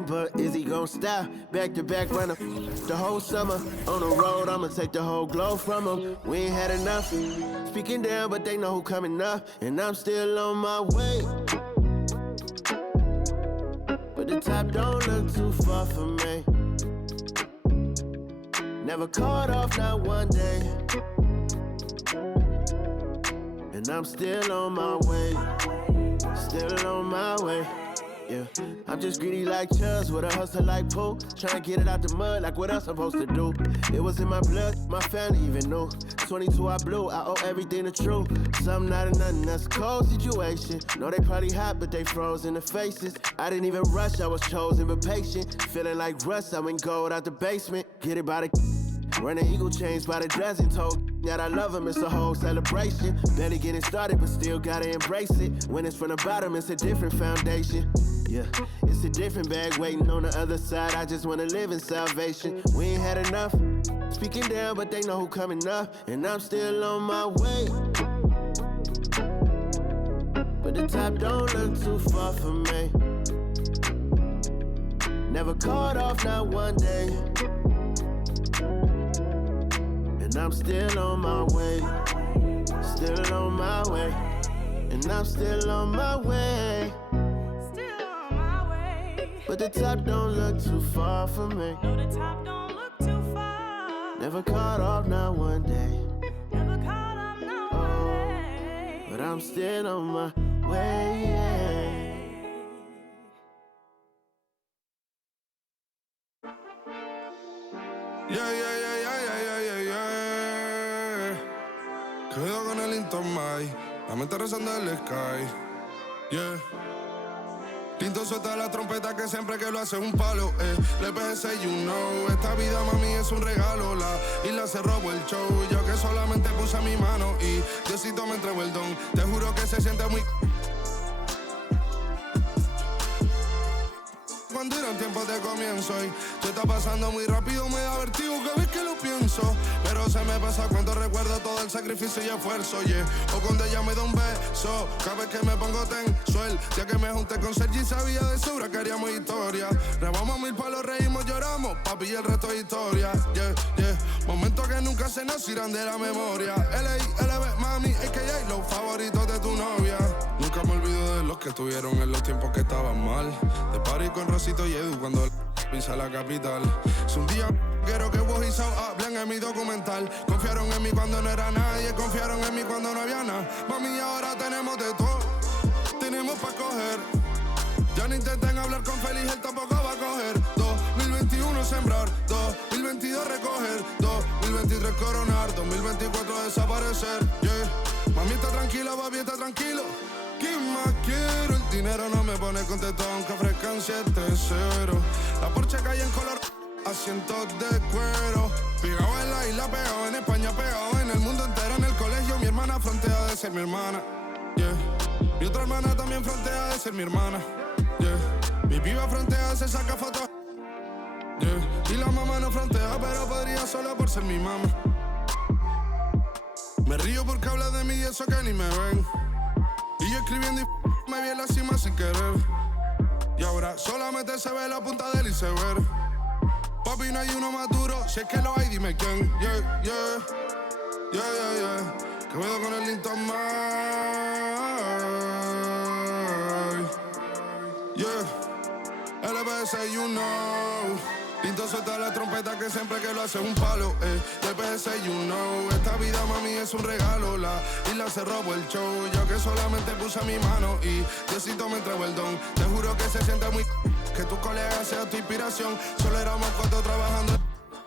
but is he gon' stop? Back to back runner the whole summer. On the road, I'ma take the whole glow from him. We ain't had enough. Speaking down, but they know who coming up. And I'm still on my way. But the top don't look too far for me. Never caught off, not one day. And I'm still on my way. Still on my way. Yeah, I'm just greedy like Chubbs with a hustle like Pooh. Tryna get it out the mud like what else I'm supposed to do. It was in my blood, my family even knew. 22 I blew, I owe everything to true. Something out of nothing, that's a cold situation. Know they probably hot, but they froze in the faces. I didn't even rush, I was chosen but patient. Feeling like rust, I went gold out the basement. Get it by the running eagle chains by the dozen. Told that I love him, it's a whole celebration. Barely getting started, but still gotta embrace it. When it's from the bottom, it's a different foundation. Yeah, it's a different bag waiting on the other side. I just wanna live in salvation. We ain't had enough. Speaking down, but they know who coming up. And I'm still on my way. But the top don't look too far for me. Never caught off, not one day. And I'm still on my way. Still on my way. And I'm still on my way. But the top don't look too far for me. No, the top don't look too far. Never caught off, not one day. Never caught off, not one day. But I'm still on my way. Quedo con el Intomai, la mente rezando el sky. Yeah. Tinto suelta la trompeta que siempre que lo hace es un palo, Le PSA, you know. Esta vida, mami, es un regalo. La isla se robó el show. Yo que solamente puse mi mano y Diosito me entregó el don. Te juro que se siente muy... Cuando eran tiempos de comienzo y tú estás pasando muy rápido, me da vertigo cada vez que lo pienso. Pero se me pasa cuando recuerdo todo el sacrificio y esfuerzo, yeah. O cuando ella me da un beso, cada vez que me pongo tenso. El día que me junté con Sergi sabía de sobra que haríamos historia. Rebamos mil palos, reímos, lloramos, papi, y el resto es historia, yeah, yeah. Momentos que nunca se nos irán de la memoria. L.A.L.B. mami, a.k.a. los favoritos de tu novia. Nunca me olvido de los que estuvieron en los tiempos que estaban mal. De party con Rosito y Edu cuando pisa la capital. Es un día quiero que vos y Sao hablen en mi documental. Confiaron en mí cuando no era nadie, confiaron en mí cuando no había nada. Mami, ahora tenemos de todo, tenemos pa' coger. Ya no intenten hablar con Feliz, él tampoco va a coger. 2021 sembrar, 2022 recoger, 2023 coronar, 2024 desaparecer, yeah. Mami está tranquila, papi está tranquilo. ¿Qué más quiero? El dinero no me pone contento aunque ofrezcan 7-0. La Porsche cae en color, asientos de cuero. Pegado en la isla, pegado en España, pegado en el mundo entero. En el colegio mi hermana frontea de ser mi hermana, yeah. Mi otra hermana también frontea de ser mi hermana, yeah. Mi piba frontea, se saca fotos, yeah. Y la mamá no frontea, pero podría solo por ser mi mamá. Me río porque habla de mí y eso que ni me ven. Y yo escribiendo y me vi en la cima sin querer. Y ahora solamente se ve la punta del iceberg. Papi, no hay uno más duro, si es que lo hay, dime quién. Yeah, yeah, yeah, yeah, yeah. Que puedo con el Intomai. Yeah, LPS, you know. Tinto suelta la trompeta que siempre que lo hace es un palo, LPS, you know. Esta vida, mami, es un regalo. La isla se robó el show. Yo que solamente puse mi mano y Diosito me entregó el don. Te juro que se siente muy... que tus colegas sean tu inspiración. Solo éramos 4 trabajando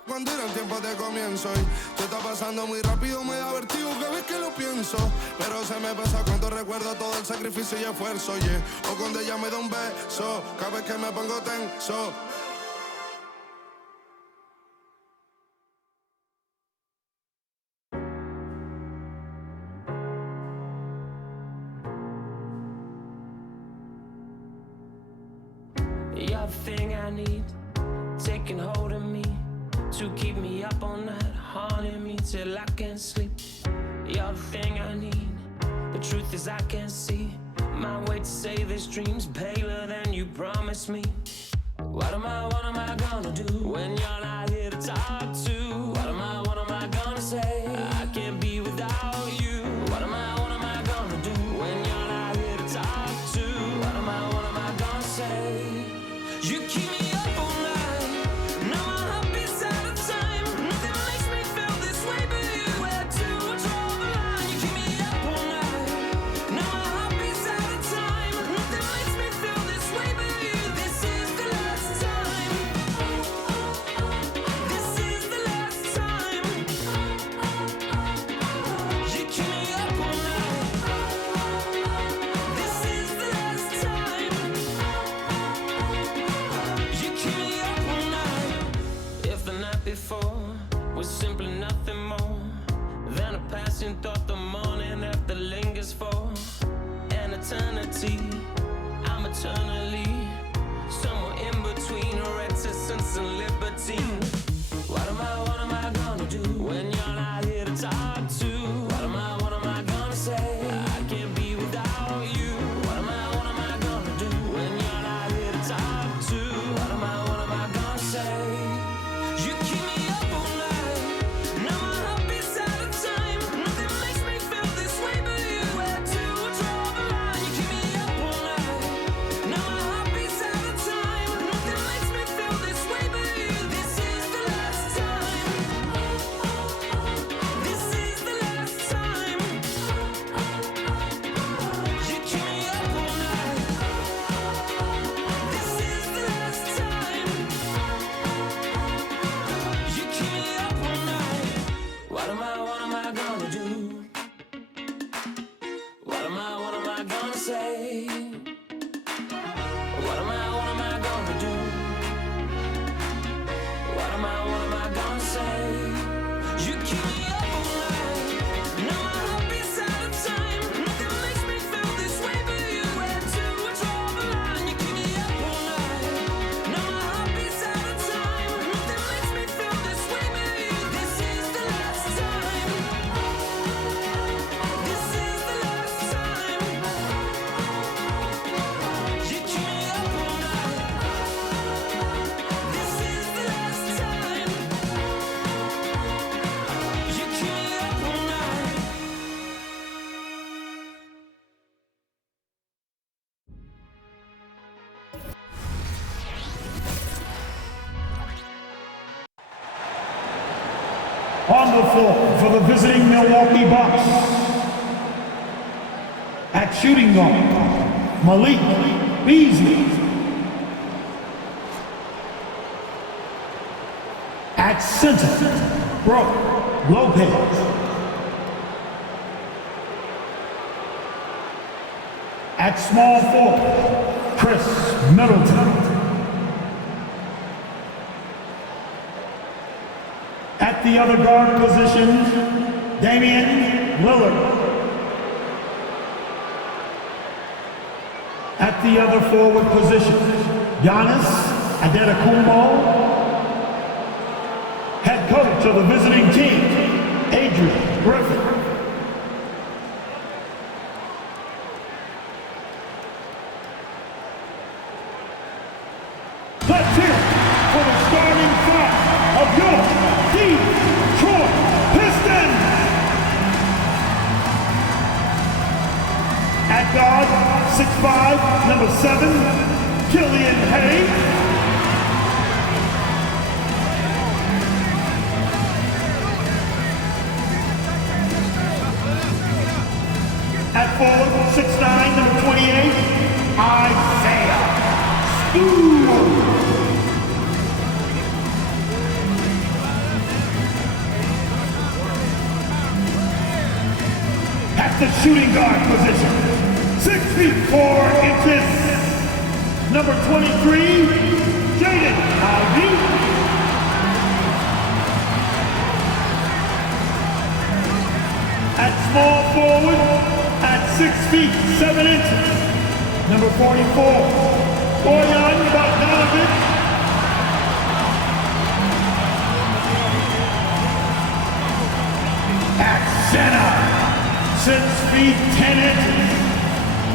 cuando eran tiempos de comienzo. Y te está pasando muy rápido, me da vertigo cada vez que lo pienso. Pero se me pasa cuando recuerdo todo el sacrificio y esfuerzo, yeah. O cuando ella me da un beso, cada vez que me pongo tenso. You're the thing I need, taking hold of me, to keep me up all night, haunting me till I can't sleep. You're the thing I need, the truth is I can't see my way to say this dream's paler than you promised me. Why gonna do when you're not here to talk to? What am I gonna say? I can't be without you. What am I gonna do when you're not here to talk to? What am I gonna say? You keep me up all night. Now my heart beats out of time. Nothing makes me feel this way but you. Where to draw the line? You keep me up all night. Now my heart beats out of time. Nothing makes me feel this way but you. This is the last time. This is the last time. You keep me up all night. This is the last time. You keep me up all night. If the night before was simply nothing more than a passing thought, the morning after lingers for an eternity. I'm eternally somewhere in between reticence and libertine. What am I gonna do when you're not here to talk to? What am I gonna say? I can't be without you. What am I gonna do when you're not here to talk to? What am I gonna say? You keep me up all night. Now my heart beats out of time. Nothing makes me feel this way but you. Where to draw the line? You keep me up all night. Now my heart beats out of time. Nothing makes me feel this way but you. This is the last time. This is the last time. You keep me up all night. This is the last time. You keep me up all night. What am I gonna do? What am I gonna say? What am I gonna do? What am I gonna say? You keep me up all night. Now my heart beats out of time. Nothing makes me feel this way but you. Where to draw the line? You keep me up all night. Now my heart beats out of time. Nothing makes me feel this way but you. This is the last time. This is the last time. You keep me up all night. This is the last time. You keep me up all night. On the floor for the visiting Milwaukee Bucks. At shooting guard, Malik Beasley. At center, Brook Lopez. At small forward, Chris Middleton. At the other guard position, Damian Lillard. At the other forward position, Giannis Antetokounmpo. Head coach of the visiting team, Adrian Griffin. Let's hear it for the starting five of your Detroit Pistons. At guard, 6'5", number 7, Killian Hayes. At forward, 6'9", number 28, Isaiah Stewart. At the shooting guard position, 6 feet 4 inches, number 23, Jaden Ivey. At small forward, at 6 feet 7 inches, number 44, Bojan Bogdanovic. At center, 6 feet 10 inches,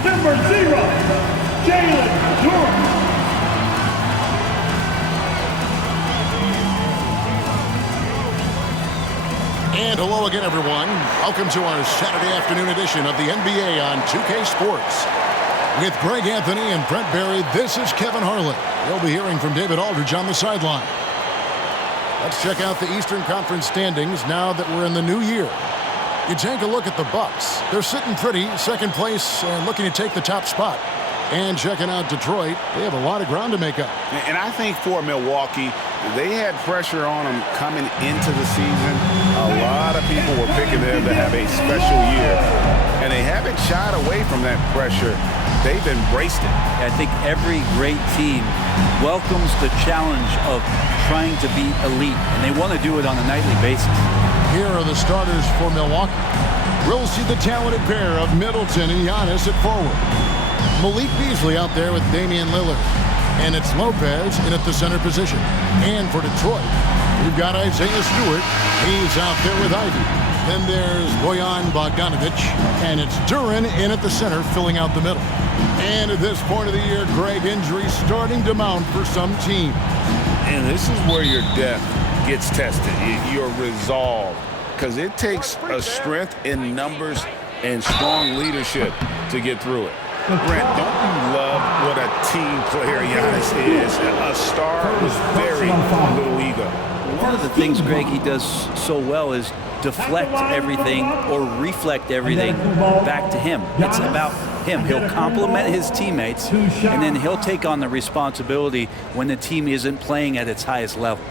number 0, Jalen Durant. And hello again, everyone. Welcome to our Saturday afternoon edition of the NBA on 2K Sports. With Greg Anthony and Brent Barry, this is Kevin Harlan. You'll be hearing from David Aldridge on the sideline. Let's check out the Eastern Conference standings now that we're in the new year. You take a look at the Bucks. They're sitting pretty, second place, and looking to take the top spot. And checking out Detroit, they have a lot of ground to make up. And I think for Milwaukee, they had pressure on them coming into the season. A lot of people were picking them to have a special year. And they haven't shied away from that pressure. They've embraced it. I think every great team welcomes the challenge of trying to be elite. And they want to do it on a nightly basis. Here are the starters for Milwaukee. We'll see the talented pair of Middleton and Giannis at forward. Malik Beasley out there with Damian Lillard. And it's Lopez in at the center position. And for Detroit, we've got Isaiah Stewart. He's out there with Ivy. Then there's Bojan Bogdanovic. And it's Duran in at the center, filling out the middle. And at this point of the year, Greg, injuries starting to mount for some teams. And this is where your depth gets tested. Your resolve. Because it takes a strength in numbers and strong leadership to get through it. Brent, don't you love what a team player Giannis is? A star with very little ego. One of the things, Greg, he does so well is deflect everything or reflect everything back to him. It's about him. He'll compliment his teammates, and then he'll take on the responsibility when the team isn't playing at its highest level.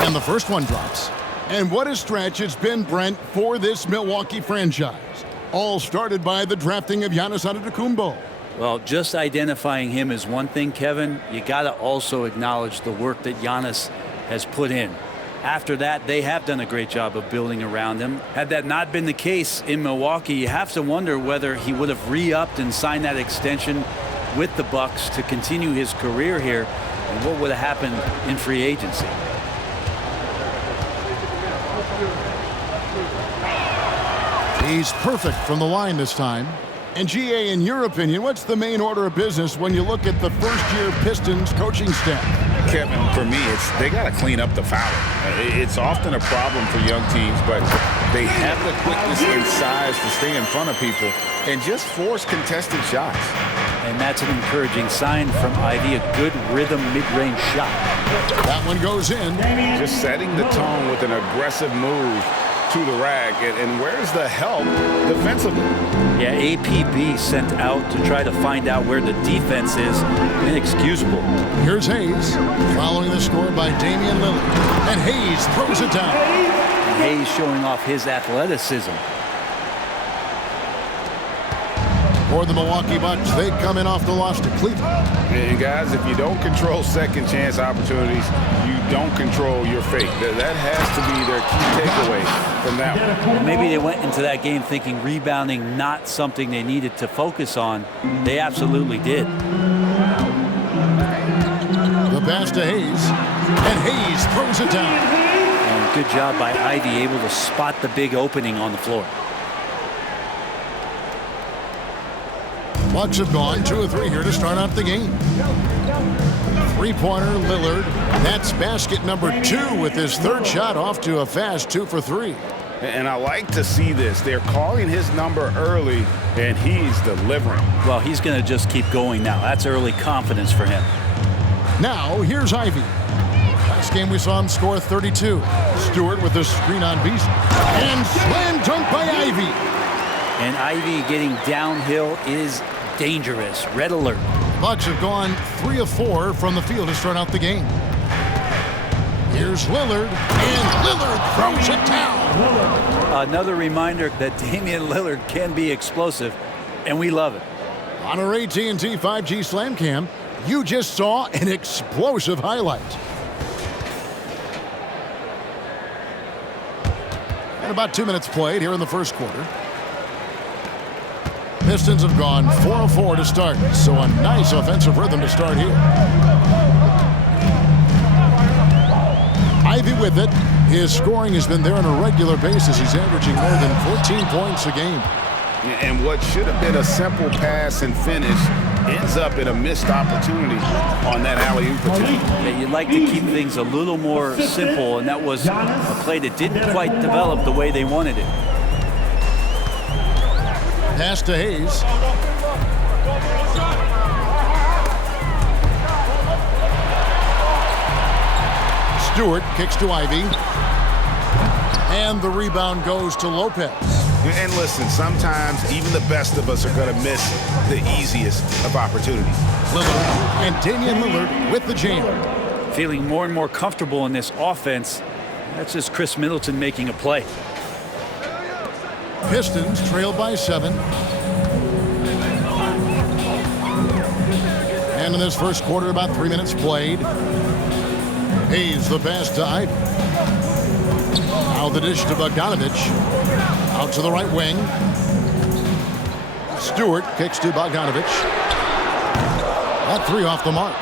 And the first one drops. And what a stretch it's been, Brent, for this Milwaukee franchise. All started by the drafting of Giannis Antetokounmpo. Well, just identifying him is one thing, Kevin. You got to also acknowledge the work that Giannis has put in. After that, they have done a great job of building around him. Had that not been the case in Milwaukee, you have to wonder whether he would have re-upped and signed that extension with the Bucks to continue his career here, and what would have happened in free agency. He's perfect from the line this time. And GA, in your opinion, what's the main order of business when you look at the first-year Pistons coaching staff? Kevin, for me, they got to clean up the fouling. It's often a problem for young teams, but they have the quickness and size to stay in front of people and just force contested shots. And that's an encouraging sign from Ivy, a good rhythm mid-range shot. That one goes in. Just setting the tone with an aggressive move to the rack. And where's the help defensively? Yeah, APB sent out to try to find out where the defense is. Inexcusable. Here's Hayes, following the score by Damian Lillard. And Hayes throws it down. And Hayes showing off his athleticism. For the Milwaukee Bucks, they come in off the loss to Cleveland. And guys, if you don't control second chance opportunities, you don't control your fate. That has to be their key takeaway from that one. Maybe they went into that game thinking rebounding not something they needed to focus on. They absolutely did. The pass to Hayes, and Hayes throws it down. And good job by Ivy, able to spot the big opening on the floor. Bucks have gone 2 of 3 here to start out the game. Three-pointer, Lillard. That's basket number 2 with his third shot off to a fast 2 for 3. And I like to see this. They're calling his number early, and he's delivering. Well, he's going to just keep going now. That's early confidence for him. Now, here's Ivy. Last game we saw him score 32. Stewart with the screen on Beasley. And slam dunk by Ivy. And Ivy getting downhill is dangerous. Red alert. Bucks have gone 3 of 4 from the field to start out the game. Here's Lillard, and Lillard throws it down. Another reminder that Damian Lillard can be explosive, and we love it. On our AT&T 5G Slam Cam, you just saw an explosive highlight. And about 2 minutes played here in the first quarter. Pistons have gone 4 of 4 to start, so a nice offensive rhythm to start here. Levy with it. His scoring has been there on a regular basis. He's averaging more than 14 points a game. And what should have been a simple pass and finish ends up in a missed opportunity on that alley-oop attempt. Yeah, you'd like to keep things a little more simple, and that was a play that didn't quite develop the way they wanted it. Pass to Hayes. Stewart kicks to Ivy. And the rebound goes to Lopez. And listen, sometimes even the best of us are going to miss the easiest of opportunities. Lillard and Damian Lillard with the jam. Feeling more and more comfortable in this offense. That's just Chris Middleton making a play. Pistons trail by 7. And in this first quarter, about 3 minutes played. Hayes the pass to Ivy. Now the dish to Bogdanovich. Out to the right wing. Stewart kicks to Bogdanovich. That 3 off the mark.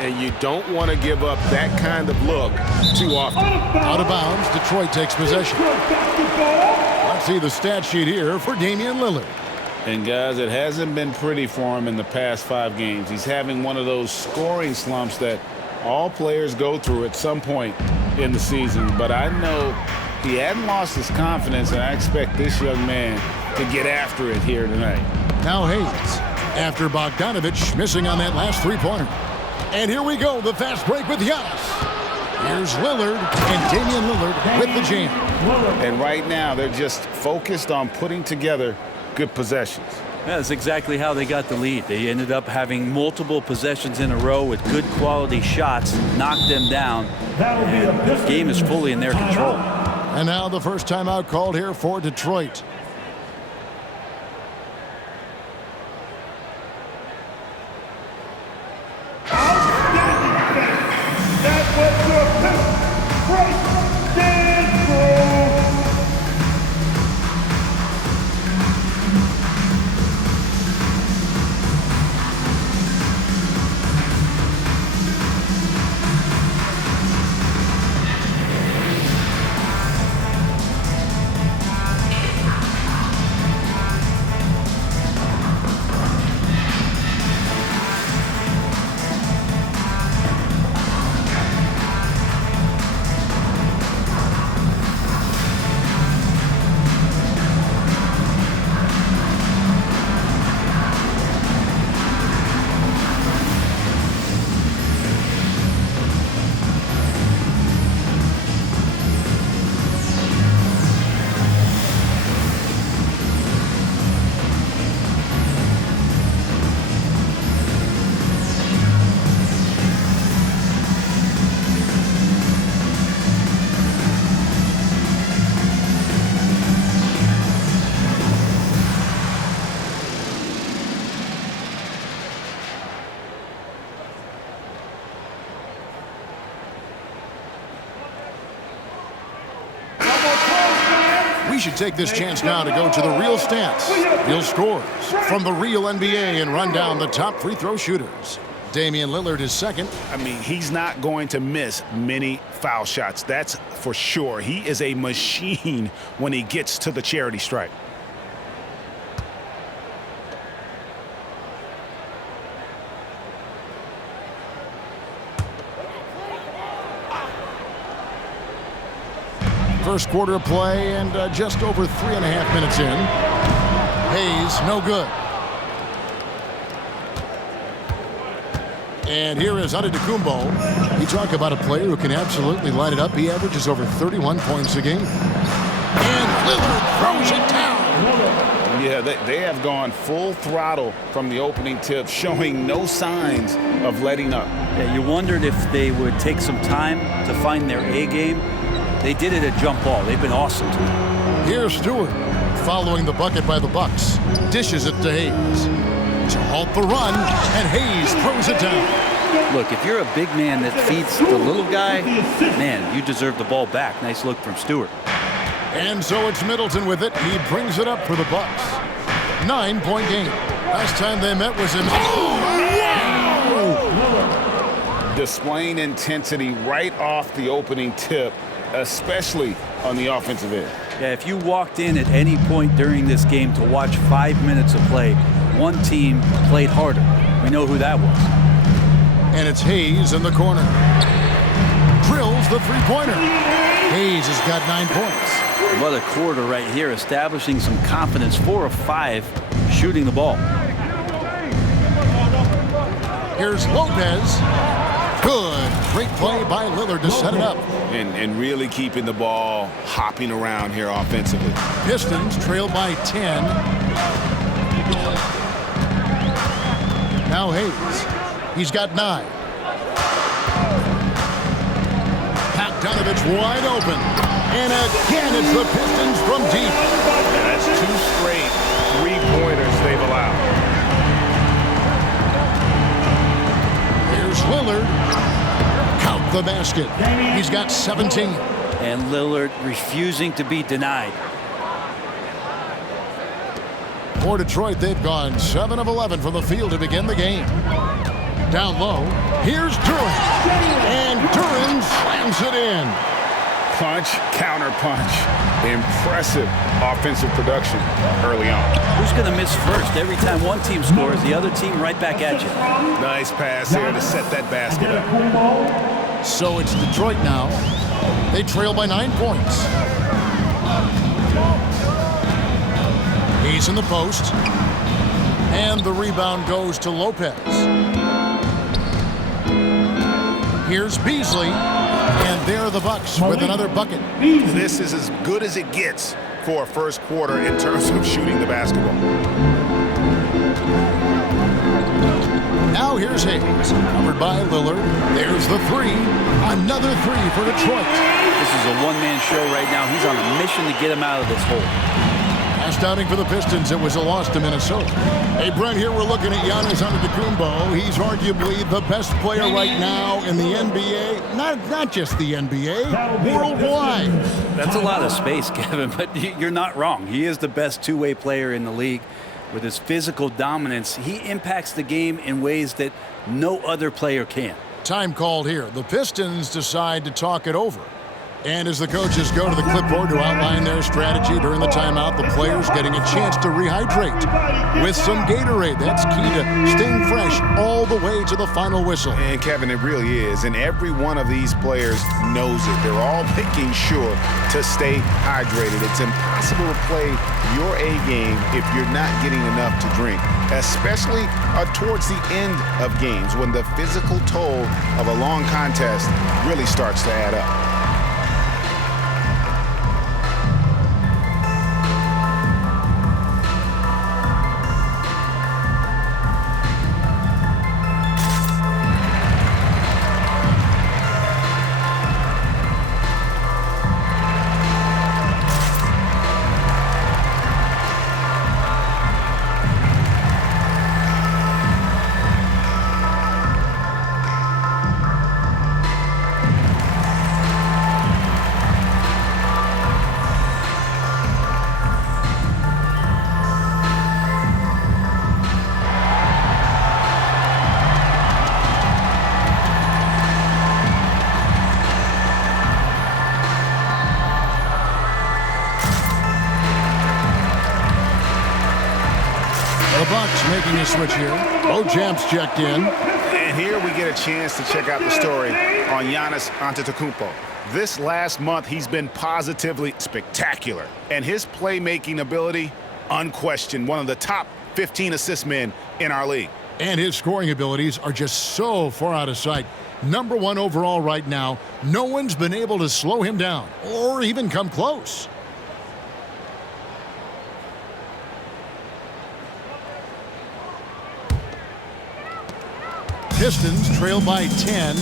And you don't want to give up that kind of look too often. Out of bounds, Detroit takes possession. Let's see the stat sheet here for Damian Lillard. And guys, it hasn't been pretty for him in the past 5 games. He's having one of those scoring slumps that all players go through at some point in the season. But I know he hadn't lost his confidence, and I expect this young man to get after it here tonight. Now Hayes, after Bogdanovich missing on that last 3-pointer. And here we go, the fast break with Giannis. Here's Lillard and Damian Lillard with the jam. And right now, they're just focused on putting together good possessions. That's exactly how they got the lead. They ended up having multiple possessions in a row with good quality shots, knocked them down, and the game is fully in their control. And now the first timeout called here for Detroit. We should take this chance now to go to the real stats, real scores from the real NBA and run down the top free throw shooters. Damian Lillard is second. I mean, he's not going to miss many foul shots. That's for sure. He is a machine when he gets to the charity stripe. First quarter of play and just over 3.5 minutes in. Hayes, no good. And here is Antetokounmpo. You talk about a player who can absolutely light it up. He averages over 31 points a game. And Lillard throws it down. Yeah, they have gone full throttle from the opening tip, showing no signs of letting up. Yeah, you wondered if they would take some time to find their A game. They did it at jump ball. They've been awesome tonight. Here's Stewart following the bucket by the Bucks. Dishes it to Hayes. To halt the run, and Hayes throws it down. Look, if you're a big man that feeds the little guy, man, you deserve the ball back. Nice look from Stewart. And so it's Middleton with it. He brings it up for the Bucks. 9-point game. Last time they met was in... displaying intensity right off the opening tip, especially on the offensive end. Yeah, if you walked in at any point during this game to watch 5 minutes of play, one team played harder. We know who that was. And it's Hayes in the corner. Drills the three-pointer. Hayes has got 9 points. What a quarter right here, establishing some confidence. 4 of 5 shooting the ball. Here's Lopez. Good. Great play by Lillard to set it up. And really keeping the ball hopping around here offensively. Pistons trail by 10. Now Hayes. He's got 9. Bogdanovich wide open. And again, it's the Pistons from deep. That's 2 straight three-pointers they've allowed. Here's Lillard. Count the basket. He's got 17. And Lillard refusing to be denied. For Detroit, they've gone 7 of 11 from the field to begin the game. Down low, here's Duran. And Duran slams it in. Punch, counter punch. Impressive offensive production early on. Who's going to miss first? Every time one team scores, the other team right back at you. Nice pass here to set that basket up. So it's Detroit now. They trail by 9 points. He's in the post. And the rebound goes to Lopez. Here's Beasley. And there are the Bucks with another bucket. This is as good as it gets for a first quarter in terms of shooting the basketball. Now here's Hayes, covered by Lillard. There's the 3. Another 3 for Detroit. This is a one-man show right now. He's on a mission to get him out of this hole. Last outing for the Pistons, it was a loss to Minnesota. Hey, Brent, here we're looking at Giannis Antetokounmpo. He's arguably the best player right now in the NBA. Not just the NBA, worldwide. That's a lot of space, Kevin, but you're not wrong. He is the best two-way player in the league. With his physical dominance, he impacts the game in ways that no other player can. Time called here. The Pistons decide to talk it over. And as the coaches go to the clipboard to outline their strategy during the timeout, the players getting a chance to rehydrate with some Gatorade. That's key to staying fresh all the way to the final whistle. And Kevin, it really is. And every one of these players knows it. They're all making sure to stay hydrated. It's impossible to play your A game if you're not getting enough to drink, especially towards the end of games when the physical toll of a long contest really starts to add up. Making a switch here. Bojamp's checked in. And here we get a chance to check out the story on Giannis Antetokounmpo. This last month, he's been positively spectacular. And his playmaking ability, unquestioned, one of the top 15 assist men in our league. And his scoring abilities are just so far out of sight. Number 1 overall right now. No one's been able to slow him down or even come close. Pistons trail by 10.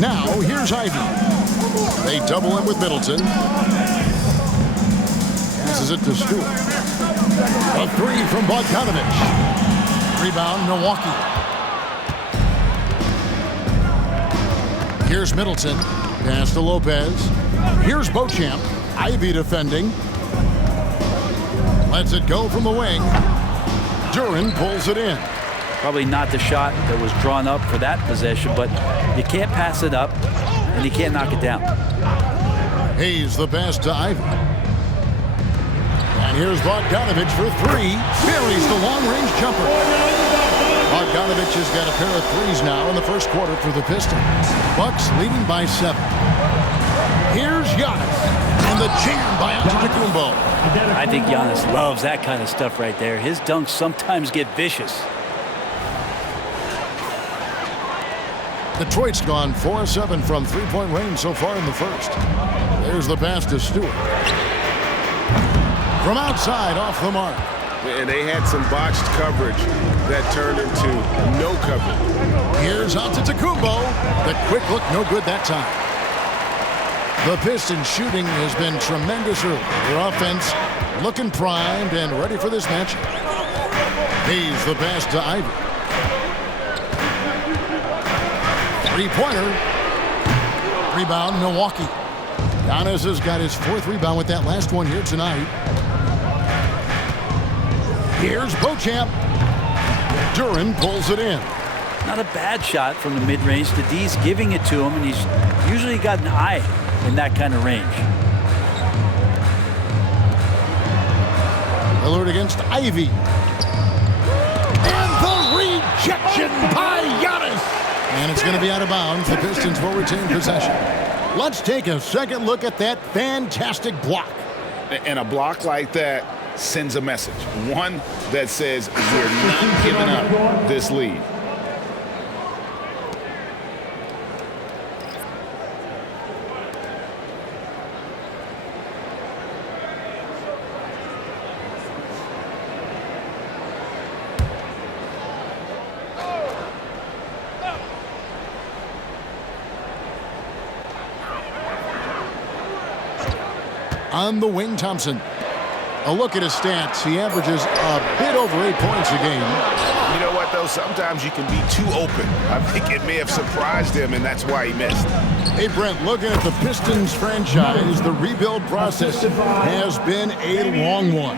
Now, here's Ivy. They double him with Middleton. Passes it to Stewart. A 3 from Bogdanovich. Rebound, Milwaukee. Here's Middleton. Pass to Lopez. Here's Beauchamp. Ivy defending. Lets it go from the wing. Duran pulls it in. Probably not the shot that was drawn up for that possession, but you can't pass it up, and you can't knock it down. Hayes the pass to Ivy. And here's Bogdanovich for three. Buries the long-range jumper. Bogdanovich has got a pair of threes now in the first quarter for the Pistons. Bucks leading by 7. Here's Giannis. And the jam by Antetokounmpo. I think Giannis loves that kind of stuff right there. His dunks sometimes get vicious. Detroit's gone 4-7 from three-point range so far in the first. There's the pass to Stewart. From outside, off the mark. And they had some botched coverage that turned into no coverage. Here's Antetokounmpo. The quick look, no good that time. The Pistons shooting has been tremendous early. Their offense looking primed and ready for this matchup. Hayes the pass to Ivy. Three-pointer. Rebound, Milwaukee. Giannis has got his 4th rebound with that last one here tonight. Here's Beauchamp. Duran pulls it in. Not a bad shot from the mid-range. The D's giving it to him, and he's usually got an eye in that kind of range. Lillard against Ivy. And the rejection by Giannis. And it's going to be out of bounds. The Pistons will retain possession. Let's take a second look at that fantastic block. And a block like that sends a message. One that says we're not giving up this lead. On the wing, Thompson. A look at his stats. He averages a bit over 8 points a game. You know what, though? Sometimes you can be too open. I think it may have surprised him, and that's why he missed. Hey, Brent, looking at the Pistons franchise, the rebuild process has been a long one.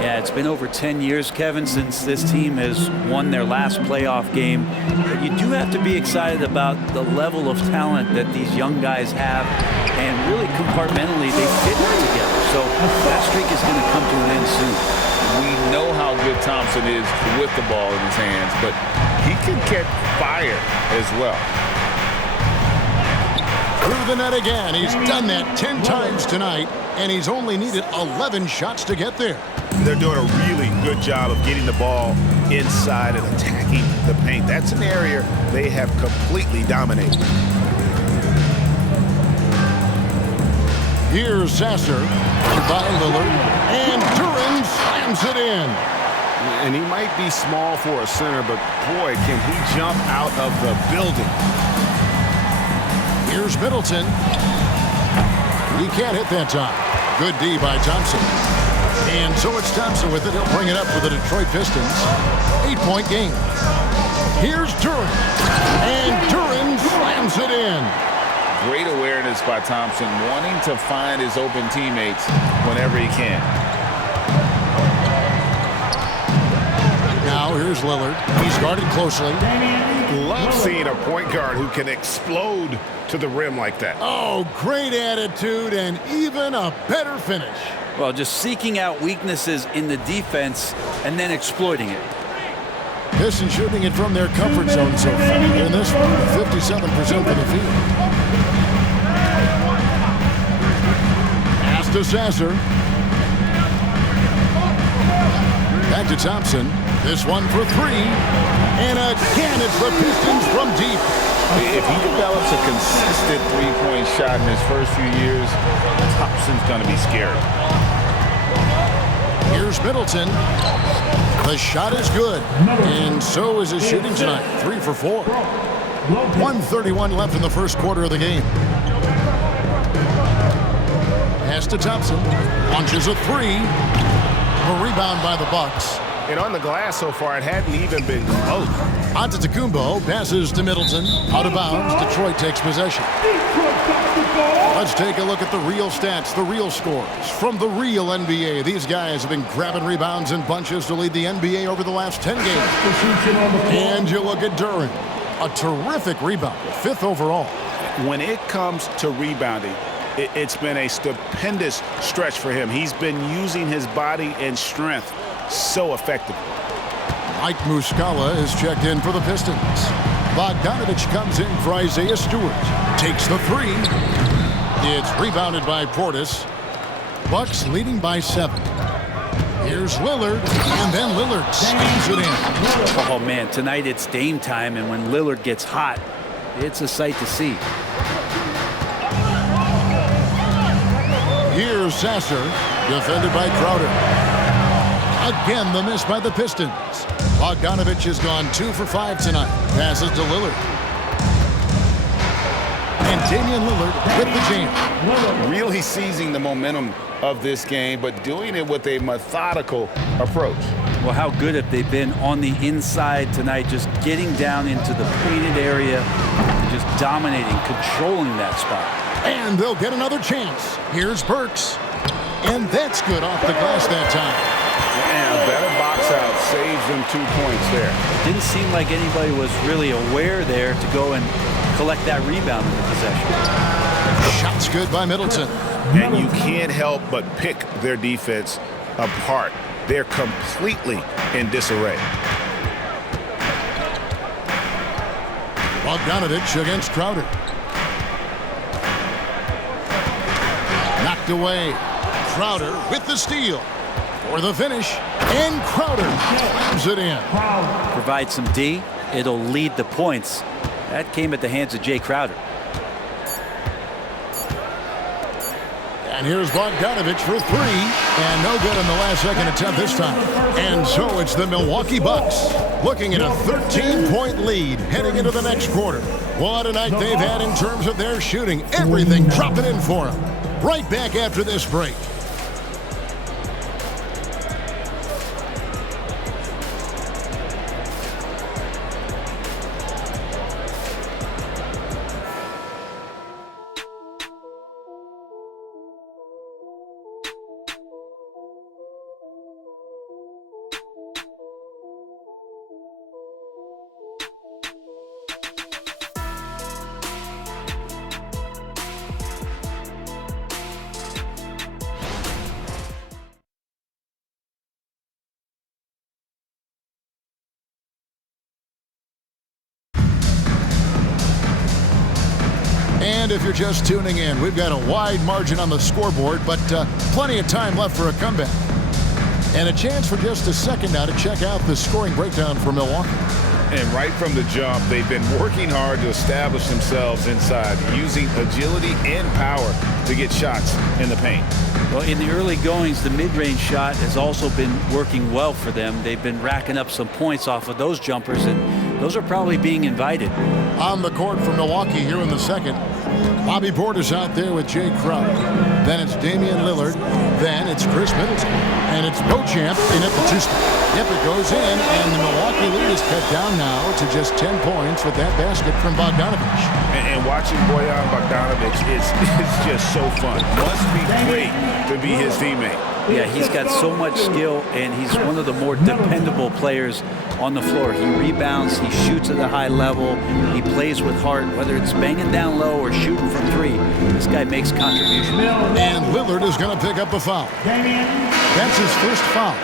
Yeah, it's been over 10 years, Kevin, since this team has won their last playoff game. But you do have to be excited about the level of talent that these young guys have, and really compartmentally they fit together. So that streak is going to come to an end soon. We know how good Thompson is with the ball in his hands, but he can catch fire as well. Through the net again. He's done that 10 times tonight, and he's only needed 11 shots to get there. They're doing a really good job of getting the ball inside and attacking the paint. That's an area they have completely dominated. Here's Sasser by Lillard, and Duran slams it in. And he might be small for a center, but boy, can he jump out of the building. Here's Middleton. He can't hit that time. Good D by Thompson. And so it's Thompson with it. He'll bring it up for the Detroit Pistons. 8-point game. Here's Duran. And Duran slams it in. Great awareness by Thompson, wanting to find his open teammates whenever he can. Now here's Lillard. He's guarded closely. Love seeing a point guard who can explode to the rim like that. Oh, great attitude and even a better finish. Well, just seeking out weaknesses in the defense and then exploiting it. Pistons shooting it from their comfort zone so far. In this one, 57% for the field. Pass to Sasser. Back to Thompson. This one for three. And again, it's the Pistons from deep. If he develops a consistent three-point shot in his first few years, Thompson's going to be scared. Here's Middleton. The shot is good, and so is his shooting tonight. 3 for 4. 1:31 left in the first quarter of the game. Pass to Thompson. Launches a three. A rebound by the Bucks. And on the glass so far, it hadn't even been close. Antetokounmpo passes to Middleton. Out of bounds, Detroit takes possession. Let's take a look at the real stats, the real scores from the real NBA. These guys have been grabbing rebounds in bunches to lead the NBA over the last 10 games. And you look at Duren, a terrific rebound, 5th overall. When it comes to rebounding, it's been a stupendous stretch for him. He's been using his body and strength so effectively. Mike Muscala is checked in for the Pistons. Bogdanovich comes in for Isaiah Stewart. Takes the 3. It's rebounded by Portis. Bucks leading by 7. Here's Lillard, and then Lillard slams it in. Oh, man, tonight it's Dame time, and when Lillard gets hot, it's a sight to see. Here's Sasser, defended by Crowder. Again, the miss by the Pistons. Bogdanovich has gone 2 for 5 tonight. Passes to Lillard. And Damian Lillard with the jam. Really seizing the momentum of this game, but doing it with a methodical approach. Well, how good have they been on the inside tonight, just getting down into the painted area, and just dominating, controlling that spot. And they'll get another chance. Here's Burks. And that's good off the glass that time. And a better box out saves them 2 points there. It didn't seem like anybody was really aware there to go and collect that rebound in the possession. Shot's good by Middleton. And you can't help but pick their defense apart. They're completely in disarray. Bogdanovich against Crowder. Knocked away. Crowder with the steal. For the finish, and Crowder slams it in. Provide some D, it'll lead the points. That came at the hands of Jay Crowder. And here's Bogdanovich for 3, and no good on the last second attempt this time. And so it's the Milwaukee Bucks looking at a 13-point lead heading into the next quarter. What a night they've had in terms of their shooting. Everything dropping in for them. Right back after this break. And if you're just tuning in, we've got a wide margin on the scoreboard, but plenty of time left for a comeback. And a chance for just a second now to check out the scoring breakdown for Milwaukee. And right from the jump, they've been working hard to establish themselves inside, using agility and power to get shots in the paint. Well, in the early goings, the mid-range shot has also been working well for them. They've been racking up some points off of those jumpers, and those are probably being invited. On the court for Milwaukee here in the second, Bobby Portis out there with Jay Crowder. Then it's Damian Lillard. Then it's Chris Middleton. And it's Beauchamp in at the 2-spot. Yep, it goes in, and the Milwaukee lead is cut down now to just 10 points with that basket from Bogdanovich. And watching Bojan Bogdanovich, it's just so fun. Must be great to be his teammate. Yeah, he's got so much skill, and he's one of the more dependable players on the floor. He rebounds, he shoots at a high level, he plays with heart, whether it's banging down low or shooting from 3. This guy makes contributions. And Lillard is going to pick up a foul. That's his first foul.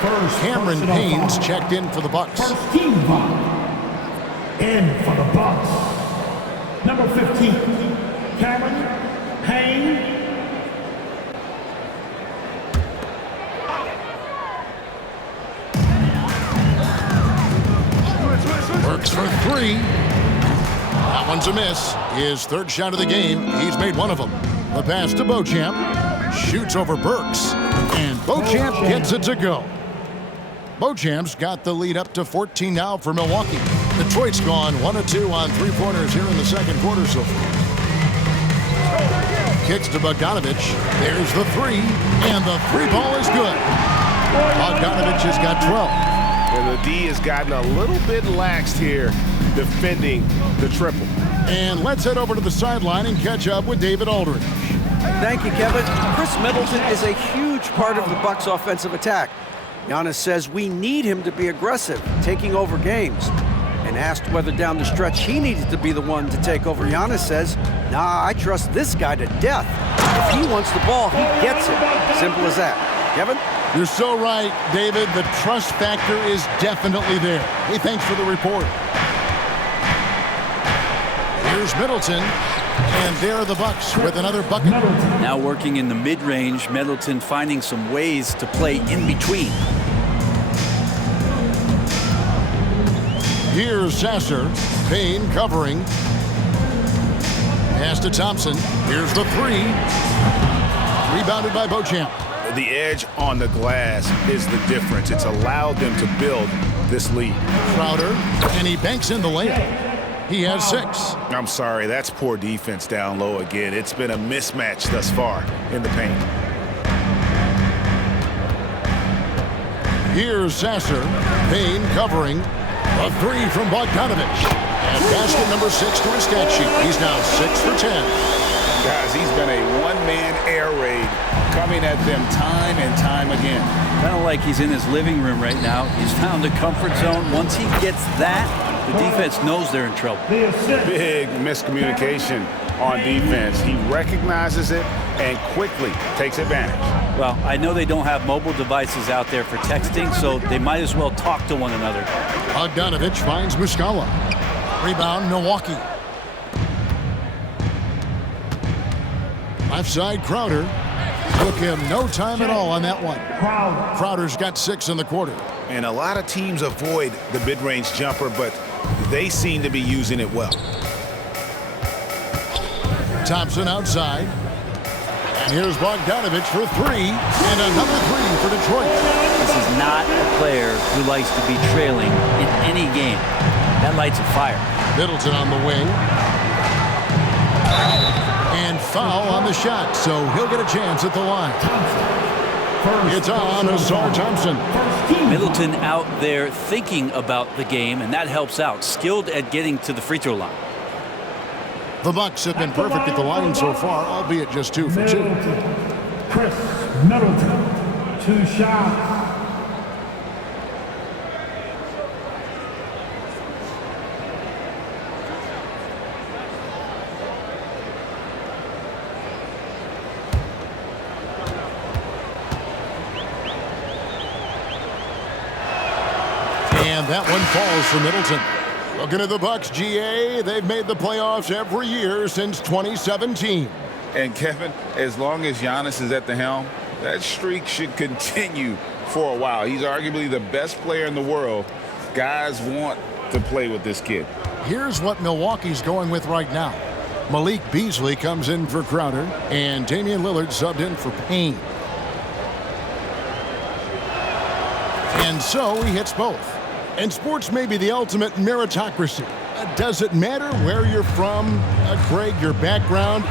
Cameron Payne's checked in for the Bucks. First team foul. In for the Bucks. Number 15, Cameron Payne. Works for 3. That one's a miss. His third shot of the game. He's made one of them. The pass to Beauchamp. Shoots over Burks. And Beauchamp gets it to go. Beauchamp's got the lead up to 14 now for Milwaukee. Detroit's gone 1 of 2 on 3-pointers here in the second quarter so far. Kicks to Bogdanovich. There's the 3. And the 3 ball is good. Bogdanovich has got 12. And the D has gotten a little bit laxed here defending the triple. And let's head over to the sideline and catch up with David Aldridge. Thank you, Kevin. Chris Middleton is a huge part of the Bucks' offensive attack. Giannis says we need him to be aggressive, taking over games. And asked whether down the stretch he needed to be the one to take over, Giannis says, nah, I trust this guy to death. If he wants the ball, he gets it. Simple as that. Kevin? You're so right, David. The trust factor is definitely there. Hey, thanks for the report. Here's Middleton, and there are the Bucks with another bucket. Now working in the mid-range, Middleton finding some ways to play in between. Here's Sasser, Payne covering. Pass to Thompson. Here's the three. Rebounded by Beauchamp. The edge on the glass is the difference. It's allowed them to build this lead. Crowder, and he banks in the layup. He has 6. I'm sorry, that's poor defense down low again. It's been a mismatch thus far in the paint. Here's Sasser, Payne covering. A three from Bogdanovich. And basket number 6 to his stat sheet. He's now 6 for 10. Guys, he's been a one-man air raid coming at them time and time again. Kind of like he's in his living room right now. He's found a comfort zone. Once he gets that, the defense knows they're in trouble. Big miscommunication on defense. He recognizes it and quickly takes advantage. Well, I know they don't have mobile devices out there for texting, so they might as well talk to one another. Bogdanovich finds Muscala. Rebound, Milwaukee. Left side, Crowder. Took him no time at all on that one. Crowder's got 6 in the quarter. And a lot of teams avoid the mid-range jumper, but they seem to be using it well. Thompson outside. And here's Bogdanovich for 3. And another 3 for Detroit. This is not a player who likes to be trailing in any game. That lights a fire. Middleton on the wing. And foul on the shot, so he'll get a chance at the line. It's on Asar Thompson. Middleton out there thinking about the game, and that helps out. Skilled at getting to the free throw line. The Bucks have been perfect at the line so far, albeit just 2 for 2. Chris Middleton, 2 shots. And that one falls for Middleton. Looking at the Bucks, GA, they've made the playoffs every year since 2017. And Kevin, as long as Giannis is at the helm, that streak should continue for a while. He's arguably the best player in the world. Guys want to play with this kid. Here's what Milwaukee's going with right now. Malik Beasley comes in for Crowder, and Damian Lillard subbed in for Payne. And so he hits both. And sports may be the ultimate meritocracy. Does it matter where you're from, Greg, your background?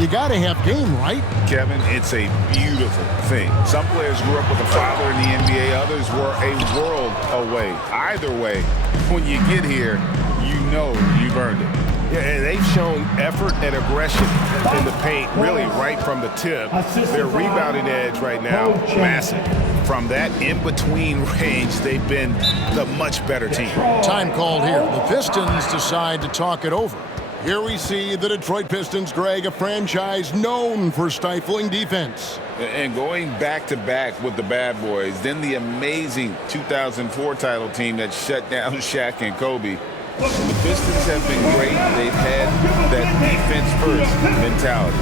You got to have game, right? Kevin, it's a beautiful thing. Some players grew up with a father in the NBA. Others were a world away. Either way, when you get here, you know you've earned it. Yeah, and they've shown effort and aggression in the paint, really right from the tip. Their rebounding edge right now, massive. From that in-between range, they've been the much better team. Time called here. The Pistons decide to talk it over. Here we see the Detroit Pistons, Greg, a franchise known for stifling defense. And going back-to-back with the bad boys, then the amazing 2004 title team that shut down Shaq and Kobe. The Pistons have been great. They've had that defense-first mentality.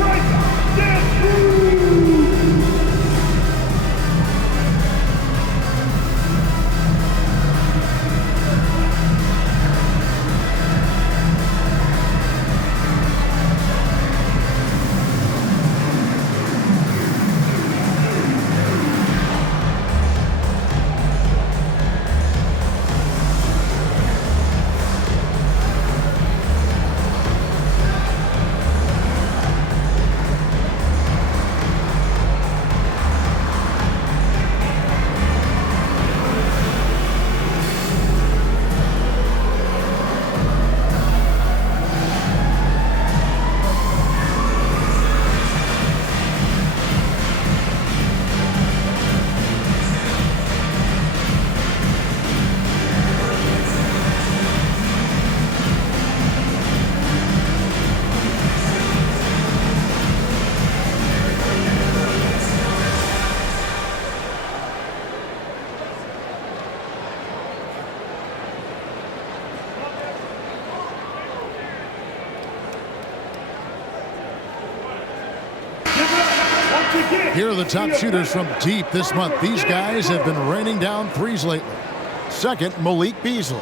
Here are the top shooters from deep this month. These guys have been raining down threes lately. Second, Malik Beasley.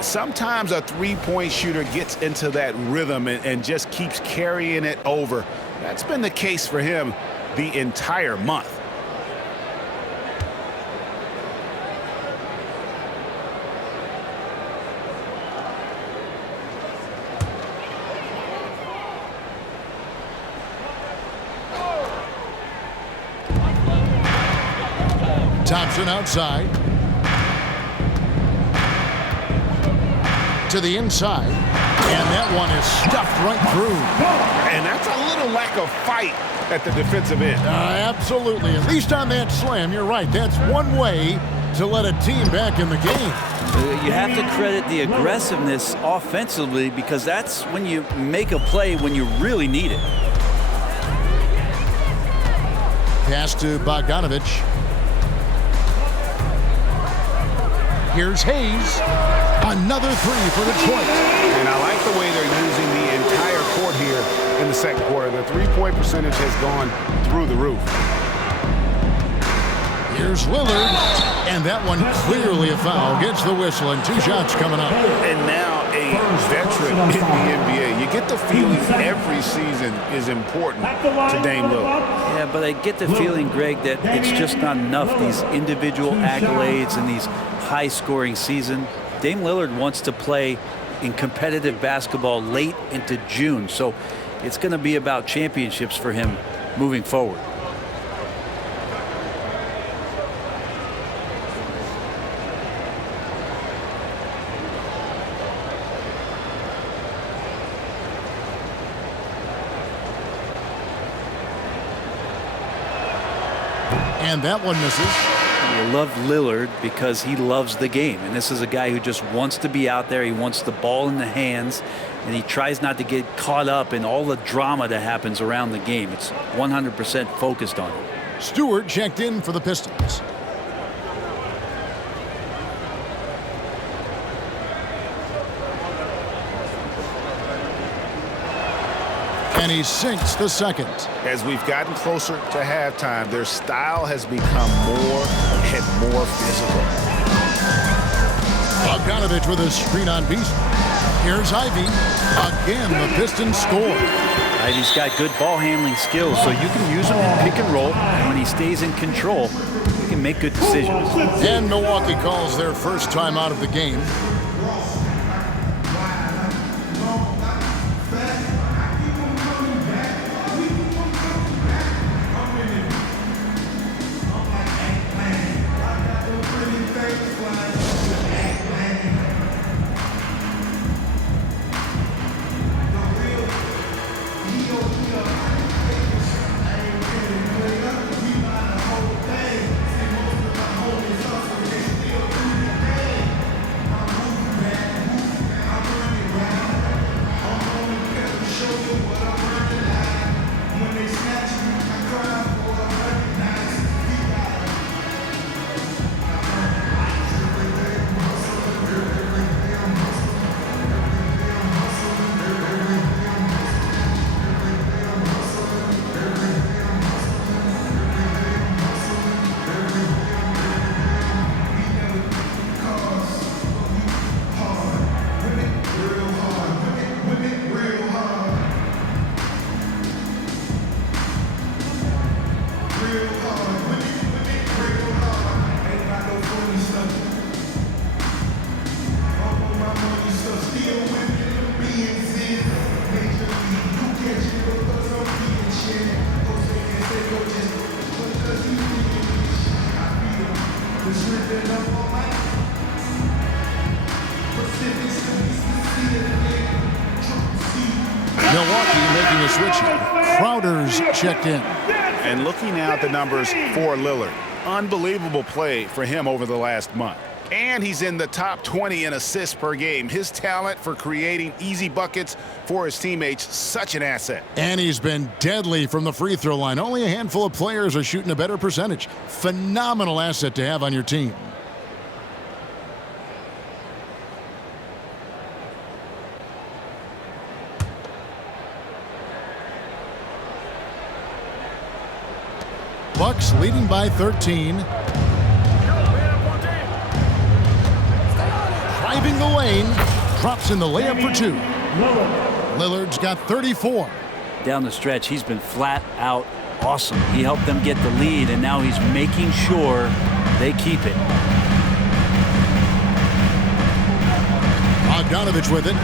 Sometimes a three-point shooter gets into that rhythm and just keeps carrying it over. That's been the case for him the entire month. Thompson outside. To the inside. And that one is stuffed right through. And that's a little lack of fight at the defensive end. Absolutely. At least on that slam, you're right. That's one way to let a team back in the game. You have to credit the aggressiveness offensively because that's when you make a play when you really need it. Pass to Bogdanovich. Here's Hayes. Another three for Detroit. And I like the way they're using the entire court here in the second quarter. The three-point percentage has gone through the roof. Here's Lillard. And that one clearly a foul. Gets the whistle and 2 shots coming up. And now a veteran in the NBA. You get the feeling every season is important to Dame Lillard. Yeah, but I get the feeling, Greg, that it's just not enough. These individual accolades and these high-scoring season. Dame Lillard wants to play in competitive basketball late into June, so it's going to be about championships for him moving forward. And that one misses. You love Lillard because he loves the game. And this is a guy who just wants to be out there. He wants the ball in the hands. And he tries not to get caught up in all the drama that happens around the game. It's 100% focused on it. Stewart checked in for the Pistons. And he sinks the second. As we've gotten closer to halftime, their style has become more and more physical. Bogdanovich with a screen on Beasley. Here's Ivy. Again, the Pistons score. Ivy's got good ball handling skills, so you can use him in pick and roll. And when he stays in control, he can make good decisions. And Milwaukee calls their first time out of the game. Milwaukee making a switch. Crowder's checked in. And looking now at the numbers for Lillard. Unbelievable play for him over the last month. And he's in the top 20 in assists per game. His talent for creating easy buckets for his teammates, such an asset. And he's been deadly from the free throw line. Only a handful of players are shooting a better percentage. Phenomenal asset to have on your team. Bucks leading by 13. Driving the lane, drops in the layup for 2. Lillard's got 34. Down the stretch, he's been flat out awesome. He helped them get the lead, and now he's making sure they keep it. Bogdanovich with it.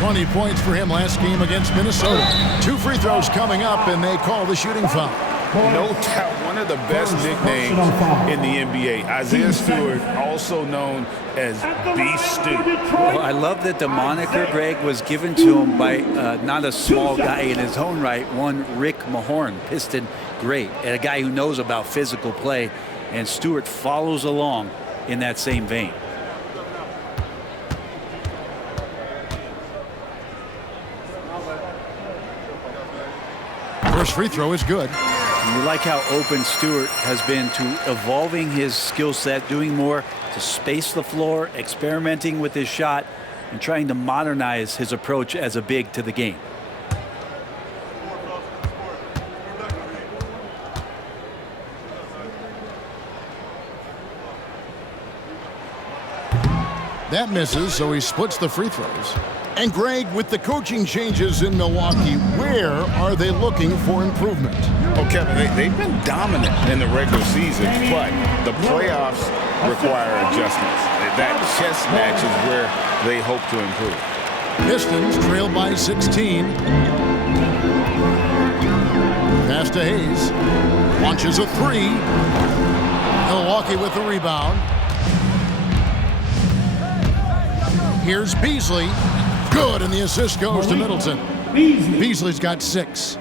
20 points for him last game against Minnesota. 2 free throws coming up, and they call the shooting foul. No doubt one of the best nicknames in the NBA. Isaiah Stewart, also known as Beast Stew. Well, I love that the moniker, Greg, was given to him by not a small guy in his own right, one Rick Mahorn, Piston great, and a guy who knows about physical play, and Stewart follows along in that same vein. First free throw is good. And we like how open Stewart has been to evolving his skill set, doing more to space the floor, experimenting with his shot, and trying to modernize his approach as a big to the game. That misses, so he splits the free throws. And Greg, with the coaching changes in Milwaukee, where are they looking for improvement? Oh, Kevin, they've been dominant in the regular season, but the playoffs require adjustments. That chess match is where they hope to improve. Pistons trail by 16. Pass to Hayes. Launches a 3. Milwaukee with the rebound. Here's Beasley. Good, and the assist goes to Middleton. Beasley's got 6.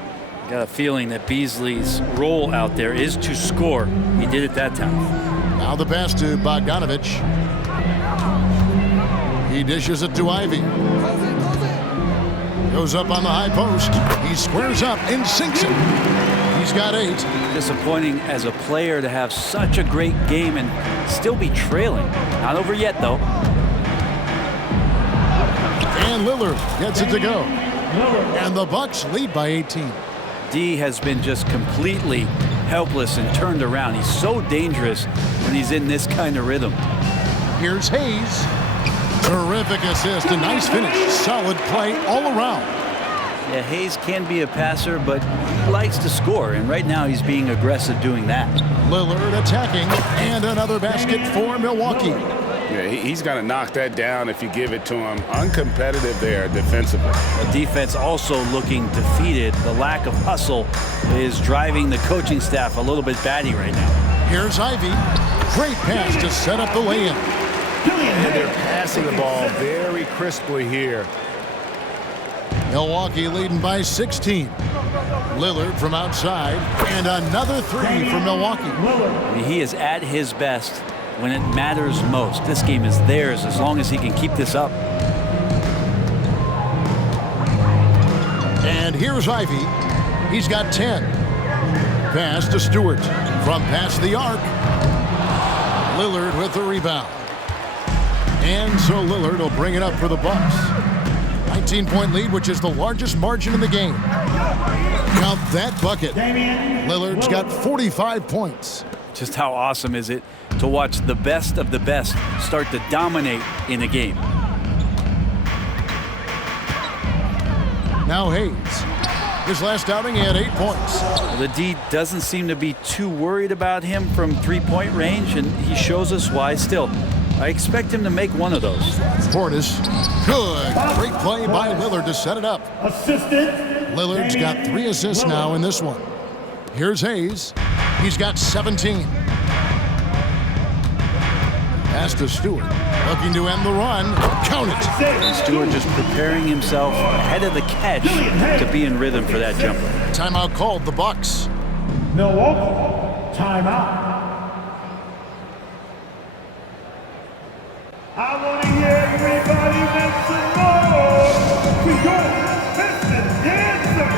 Got a feeling that Beasley's role out there is to score. He did it that time. Now the pass to Bogdanovich. He dishes it to Ivy. Goes up on the high post. He squares up and sinks it. He's got 8. Disappointing as a player to have such a great game and still be trailing. Not over yet, though. And Lillard gets it to go. And the Bucks lead by 18. D has been just completely helpless and turned around. He's so dangerous when he's in this kind of rhythm. Here's Hayes. Terrific assist, a nice finish. Solid play all around. Yeah, Hayes can be a passer, but he likes to score, and right now he's being aggressive doing that. Lillard attacking, and another basket for Milwaukee. Yeah, he's got to knock that down if you give it to him. Uncompetitive there defensively. The defense also looking defeated. The lack of hustle is driving the coaching staff a little bit batty right now. Here's Ivy. Great pass to set up the lay-in. And they're passing the ball very crisply here. Milwaukee leading by 16. Lillard from outside, and another 3 for Milwaukee. I mean, he is at his best when it matters most. This game is theirs as long as he can keep this up. And here's Ivy. He's got 10. Pass to Stewart from past the arc. Lillard with the rebound. And so Lillard will bring it up for the Bucks. 19-point lead, which is the largest margin in the game. Count that bucket. Lillard's got 45 points. Just how awesome is it to watch the best of the best start to dominate in a game. Now Hayes. His last outing, he had 8 points. The D doesn't seem to be too worried about him from three-point range, and he shows us why still. I expect him to make one of those. Portis. Good. Great play by Lillard to set it up. Lillard's got 3 assists now in this one. Here's Hayes. He's got 17. Pass to Stewart. Looking to end the run. Count it. Stewart just preparing himself ahead of the catch to be in rhythm for that jumper. Timeout called, the Bucks. Milwaukee, timeout. I want to hear everybody make some noise to your Pistons dancers.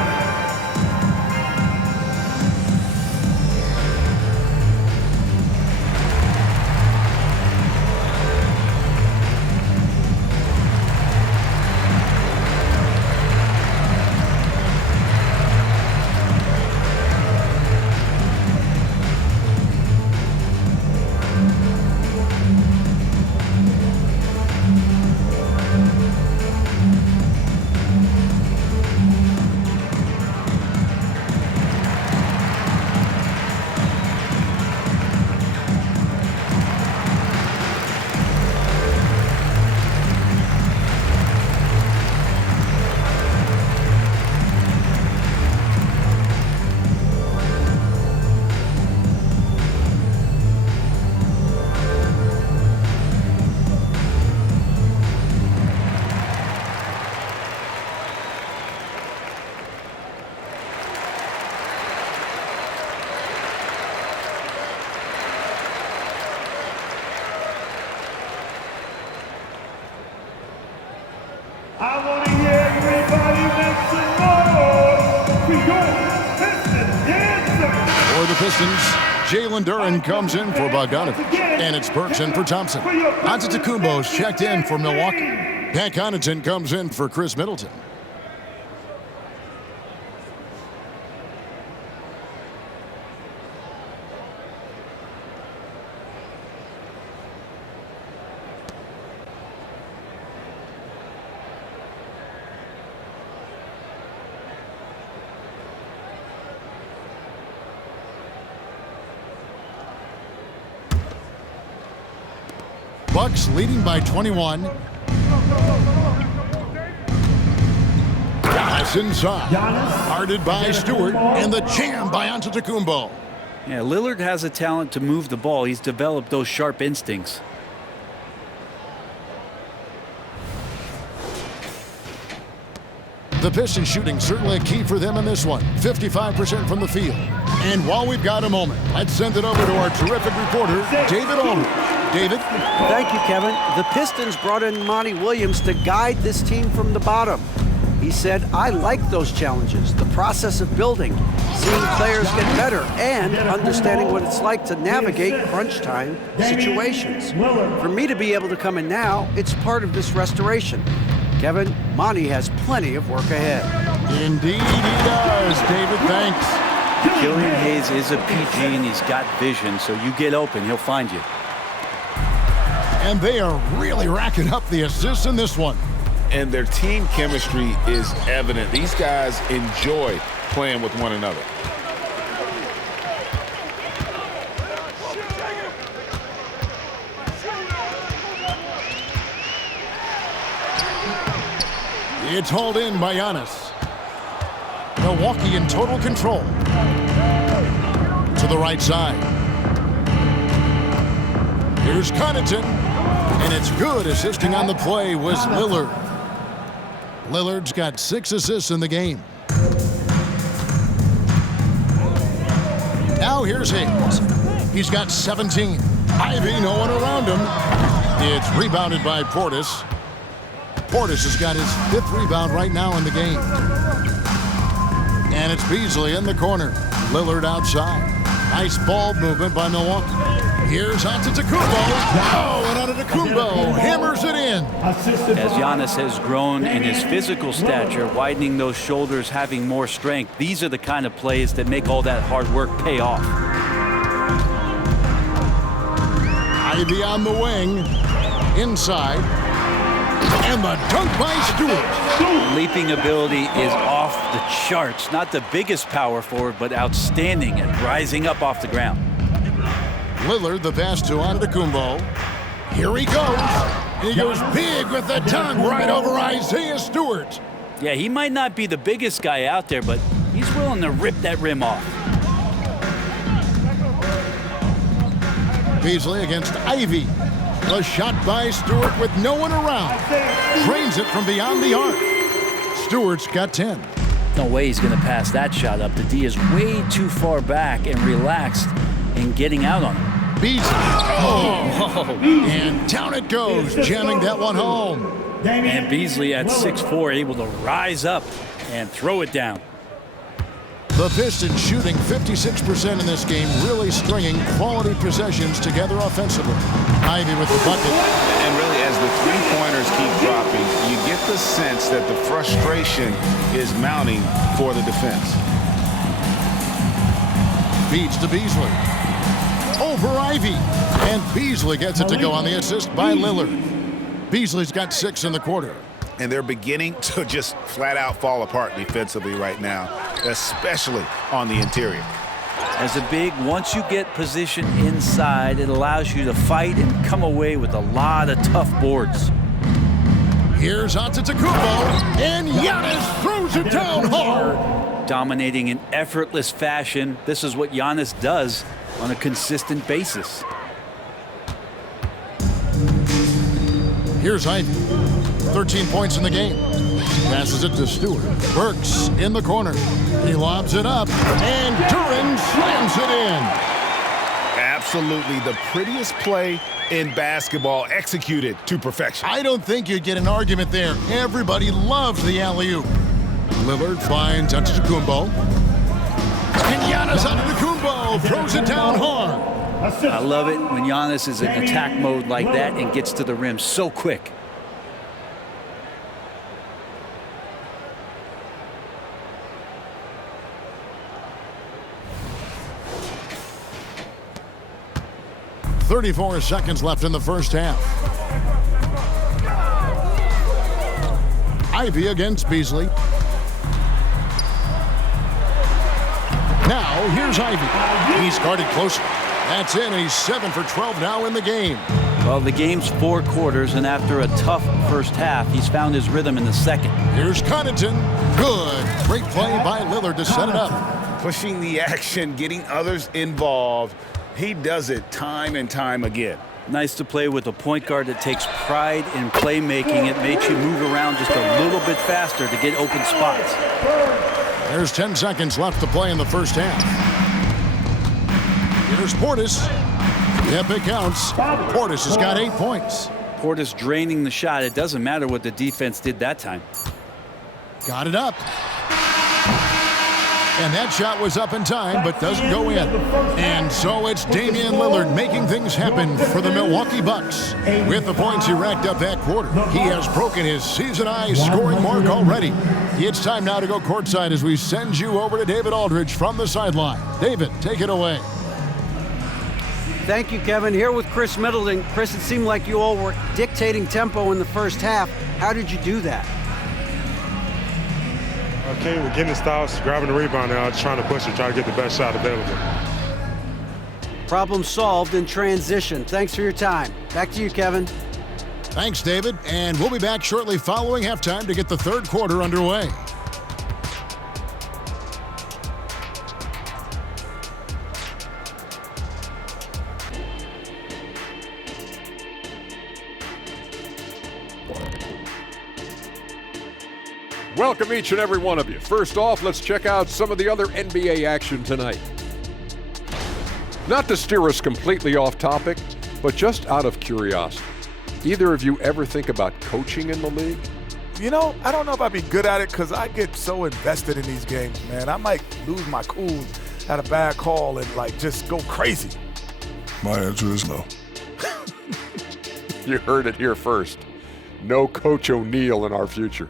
I want to hear everybody make some noise for your Piston dancer. For the Pistons, Jalen Duren comes in for Bogdanovich, and it's Burks in for Thompson. Antetokounmpo's checked in for Milwaukee. Pat Connaughton comes in for Chris Middleton. Bucks leading by 21. Giannis inside. Guarded by Stewart, and the jam by Antetokounmpo. Yeah, Lillard has a talent to move the ball. He's developed those sharp instincts. The Pistons shooting certainly a key for them in this one. 55% from the field. And while we've got a moment, let's send it over to our terrific reporter, David Aldridge. David? Thank you, Kevin. The Pistons brought in Monty Williams to guide this team from the bottom. He said, I like those challenges, the process of building, seeing players get better, and understanding what it's like to navigate crunch time situations. For me to be able to come in now, it's part of this restoration. Kevin, Monty has plenty of work ahead. Indeed he does, David. Thanks. Killian Hayes is a PG, and he's got vision, so you get open, he'll find you. And they are really racking up the assists in this one. And their team chemistry is evident. These guys enjoy playing with one another. It's hauled in by Giannis. Milwaukee in total control. To the right side. Here's Connaughton. And it's good. Assisting on the play was Lillard. Lillard's got 6 assists in the game. Now here's Hayes. He's got 17. Ivy, no one around him. It's rebounded by Portis. Portis has got his 5th rebound right now in the game. And it's Beasley in the corner. Lillard outside. Nice ball movement by Milwaukee. Here's Antetokounmpo. Oh, and Antetokounmpo hammers it in. As Giannis has grown in his physical stature, widening those shoulders, having more strength, these are the kind of plays that make all that hard work pay off. Ivy on the wing. Inside. And the dunk by Stewart. Leaping ability is off the charts. Not the biggest power forward, but outstanding at rising up off the ground. Lillard, the pass to Antetokounmpo. Here he goes. He goes big with the dunk right over Isaiah Stewart. Yeah, he might not be the biggest guy out there, but he's willing to rip that rim off. Beasley against Ivy. A shot by Stewart with no one around. Drains it from beyond the arc. Stewart's got 10. No way he's going to pass that shot up. The D is way too far back and relaxed in getting out on him. Beasley. Oh. And down it goes, jamming that one home. And Beasley at 6'4", able to rise up and throw it down. The Pistons shooting 56% in this game, really stringing quality possessions together offensively. Ivy with the bucket. And really, as the three-pointers keep dropping, you get the sense that the frustration is mounting for the defense. Feeds to Beasley. Over Ivy. And Beasley gets it to go on the assist by Lillard. Beasley's got 6 in the quarter. And they're beginning to just flat-out fall apart defensively right now, especially on the interior. As a big, once you get position inside, it allows you to fight and come away with a lot of tough boards. Here's Antetokounmpo, and Giannis throws it down hard. Dominating in effortless fashion. This is what Giannis does on a consistent basis. Here's Ivy. 13 points in the game. Passes it to Stewart. Burks in the corner. He lobs it up, and Duren slams it in. Absolutely the prettiest play in basketball, executed to perfection. I don't think you'd get an argument there. Everybody loves the alley-oop. Lillard finds Antetokounmpo. And Giannis Antetokounmpo throws it down hard. I love it when Giannis is in attack mode like that and gets to the rim so quick. .34 seconds left in the first half. Ivy against Beasley. Now, here's Ivy. He's guarded closer. That's in, and he's 7 for 12 now in the game. Well, the game's 4 quarters, and after a tough first half, he's found his rhythm in the second. Here's Connaughton. Good. Great play by Lillard to set it up. Pushing the action, getting others involved. He does it time and time again. Nice to play with a point guard that takes pride in playmaking. It makes you move around just a little bit faster to get open spots. There's 10 seconds left to play in the first half. Here's Portis. Yep, it counts. Portis has got 8 points. Portis draining the shot. It doesn't matter what the defense did that time. Got it up. And that shot was up in time, but doesn't go in. And so it's Damian Lillard making things happen for the Milwaukee Bucks. With the points he racked up that quarter, he has broken his season-high scoring mark already. It's time now to go courtside as we send you over to David Aldridge from the sideline. David, take it away. Thank you, Kevin. Here with Chris Middleton. Chris, it seemed like you all were dictating tempo in the first half. How did you do that? Okay, we're getting the styles, grabbing the rebound now, just trying to push it, try to get the best shot available. Problem solved in transition. Thanks for your time. Back to you, Kevin. Thanks, David. And we'll be back shortly following halftime to get the third quarter underway. Welcome each and every one of you. First off, let's check out some of the other NBA action tonight. Not to steer us completely off topic, but just out of curiosity. Either of you ever think about coaching in the league? You know, I don't know if I'd be good at it because I get so invested in these games, man. I might lose my cool at a bad call and, just go crazy. My answer is no. You heard it here first. No Coach O'Neal in our future.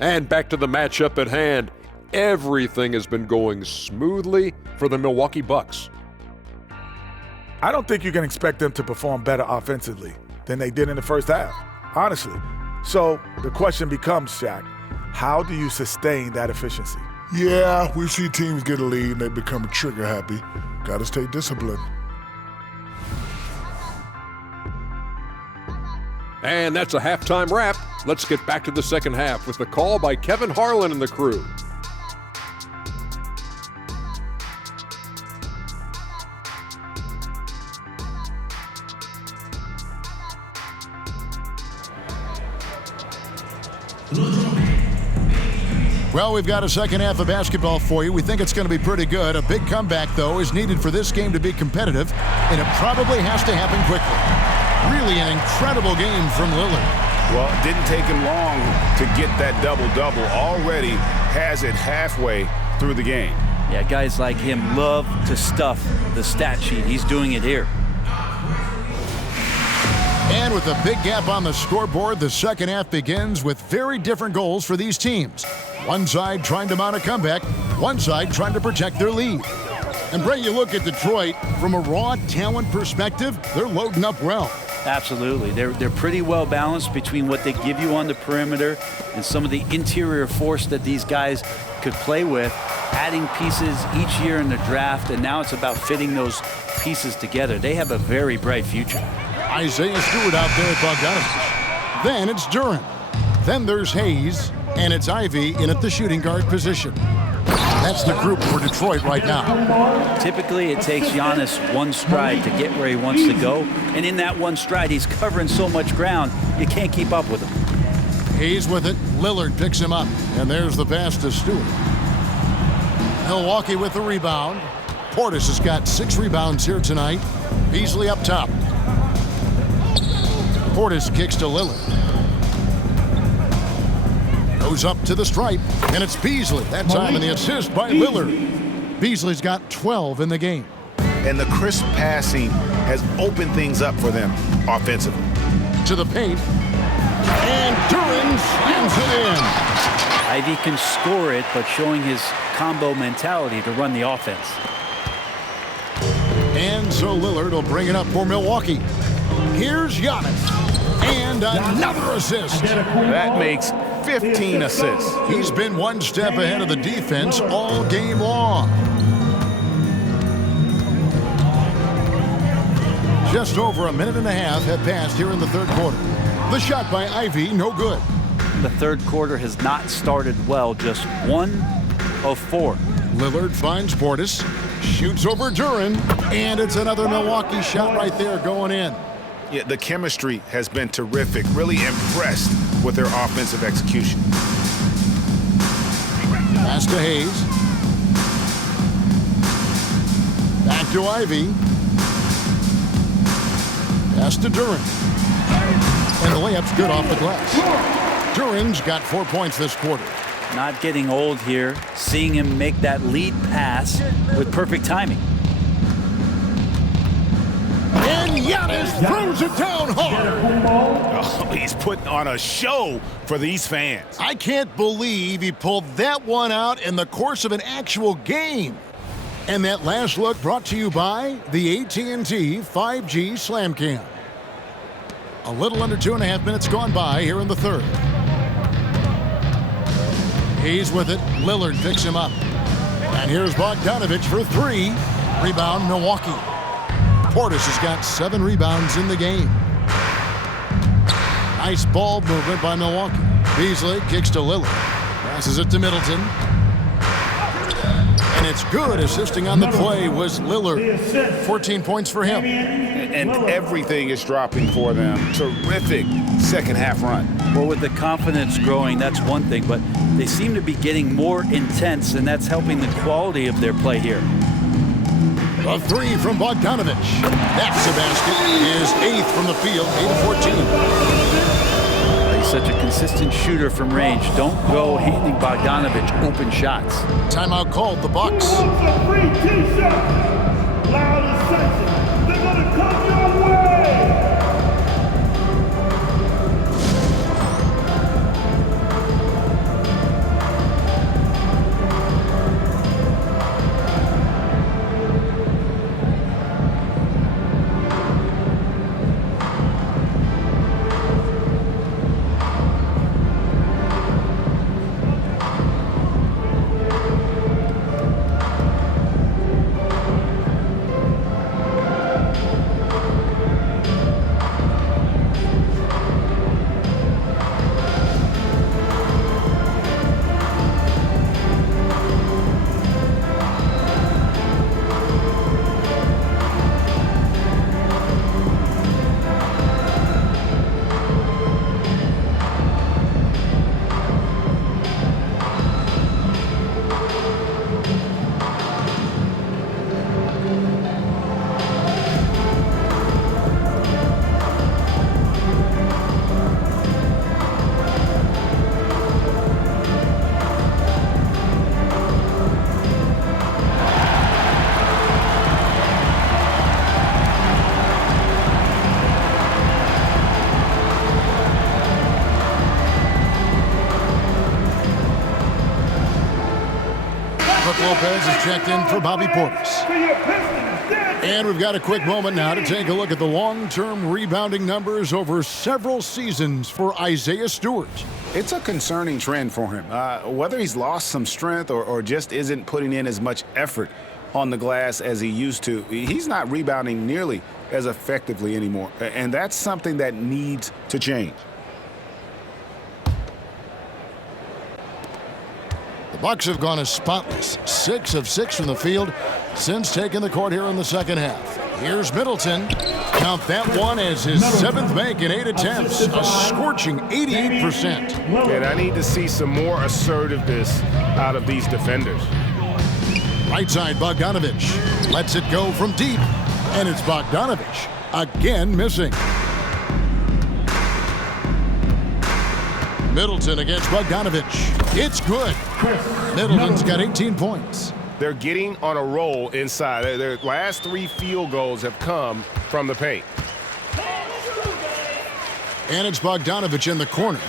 And back to the matchup at hand. Everything has been going smoothly for the Milwaukee Bucks. I don't think you can expect them to perform better offensively than they did in the first half, honestly. So the question becomes, Shaq, how do you sustain that efficiency? Yeah, we see teams get a lead and they become trigger happy. Got to stay disciplined. And that's a halftime wrap. Let's get back to the second half with the call by Kevin Harlan and the crew. Well, we've got a second half of basketball for you. We think it's going to be pretty good. A big comeback, though, is needed for this game to be competitive, and it probably has to happen quickly. Really an incredible game from Lillard. Well, it didn't take him long to get that double-double. Already has it halfway through the game. Yeah, guys like him love to stuff the stat sheet. He's doing it here. And with a big gap on the scoreboard, the second half begins with very different goals for these teams. One side trying to mount a comeback, one side trying to protect their lead. And Bray, you look at Detroit, from a raw talent perspective, they're loading up well. Absolutely. They're pretty well balanced between what they give you on the perimeter and some of the interior force that these guys could play with, adding pieces each year in the draft, and now it's about fitting those pieces together. They have a very bright future. Isaiah Stewart out there at Bogdanovich. Then it's Duran. Then there's Hayes, and it's Ivy in at the shooting guard position. That's the group for Detroit right now. Typically, it takes Giannis one stride to get where he wants to go. And in that one stride, he's covering so much ground, you can't keep up with him. Hayes with it. Lillard picks him up. And there's the pass to Stewart. Milwaukee with the rebound. Portis has got 6 rebounds here tonight. Beasley up top. Portis kicks to Lillard. Goes up to the stripe, and it's Beasley. That time in the assist by Lillard. Beasley's got 12 in the game. And the crisp passing has opened things up for them offensively. To the paint, and Duran slams it in. Ivy can score it, but showing his combo mentality to run the offense. And so Lillard will bring it up for Milwaukee. Here's Giannis. And another assist. That makes 15 assists. He's been one step ahead of the defense all game long. Just over a minute and a half have passed here in the third quarter. The shot by Ivy, no good. The third quarter has not started well, just 1 of 4. Lillard finds Portis, shoots over Duran, and it's another Milwaukee shot right there going in. Yeah, the chemistry has been terrific. Really impressed with their offensive execution. Pass to Hayes. Back to Ivy. Pass to Duran. And the layup's good off the glass. Duran's got 4 points this quarter. Not getting old here. Seeing him make that lead pass with perfect timing. And Giannis throws it down hard. Oh, he's putting on a show for these fans. I can't believe he pulled that one out in the course of an actual game. And that last look brought to you by the AT&T 5G Slam Cam. A little under 2.5 minutes gone by here in the third. He's with it. Lillard picks him up. And here's Bogdanovich for 3. Rebound, Milwaukee. Portis has got 7 rebounds in the game. Nice ball movement by Milwaukee. Beasley kicks to Lillard. Passes it to Middleton. And it's good. Assisting on the play was Lillard. 14 points for him. And everything is dropping for them. Terrific second half run. Well, with the confidence growing, that's one thing, but they seem to be getting more intense, and that's helping the quality of their play here. A 3 from Bogdanovich. That's a basket. His 8th from the field, 8 of 14. He's such a consistent shooter from range. Don't go handing Bogdanovich open shots. Timeout called, the Bucks. It's a free T-shirt. Loud as section. They're going to come your way. Lopez is checked in for Bobby Portis. And we've got a quick moment now to take a look at the long-term rebounding numbers over several seasons for Isaiah Stewart. It's a concerning trend for him. Whether he's lost some strength or just isn't putting in as much effort on the glass as he used to, he's not rebounding nearly as effectively anymore. And that's something that needs to change. Bucks have gone as spotless, 6 of 6 from the field since taking the court here in the second half. Here's Middleton. Count that one as his 7th make in 8 attempts, a scorching 88%. And I need to see some more assertiveness out of these defenders. Right side, Bogdanovich lets it go from deep, and it's Bogdanovich again missing. Middleton against Bogdanovich. It's good. Middleton's got 18 points. They're getting on a roll inside. Their last 3 field goals have come from the paint. And it's Bogdanovich in the corner.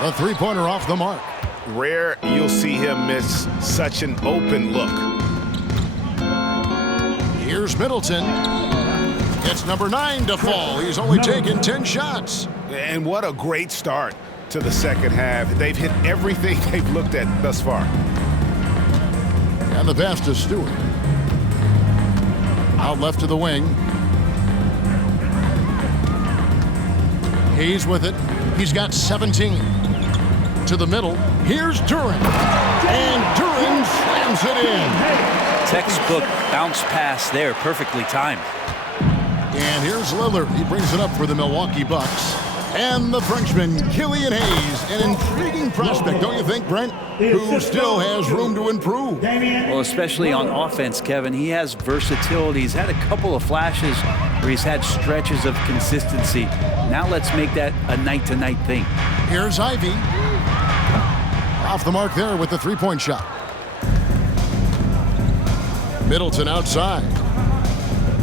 A three-pointer off the mark. Rare you'll see him miss such an open look. Here's Middleton. It's number 9 to fall. He's only taken 10 shots. And what a great start to the second half. They've hit everything they've looked at thus far. And the pass to Stewart. Out left to the wing. Hayes with it. He's got 17. To the middle. Here's Duran. And Duran slams it in. Textbook bounce pass there, perfectly timed. And here's Lillard. He brings it up for the Milwaukee Bucks. And the Frenchman, Killian Hayes, an intriguing prospect, don't you think, Brent? Who still has room to improve. Well, especially on offense, Kevin. He has versatility. He's had a couple of flashes where he's had stretches of consistency. Now let's make that a night-to-night thing. Here's Ivy. Off the mark there with the three-point shot. Middleton outside.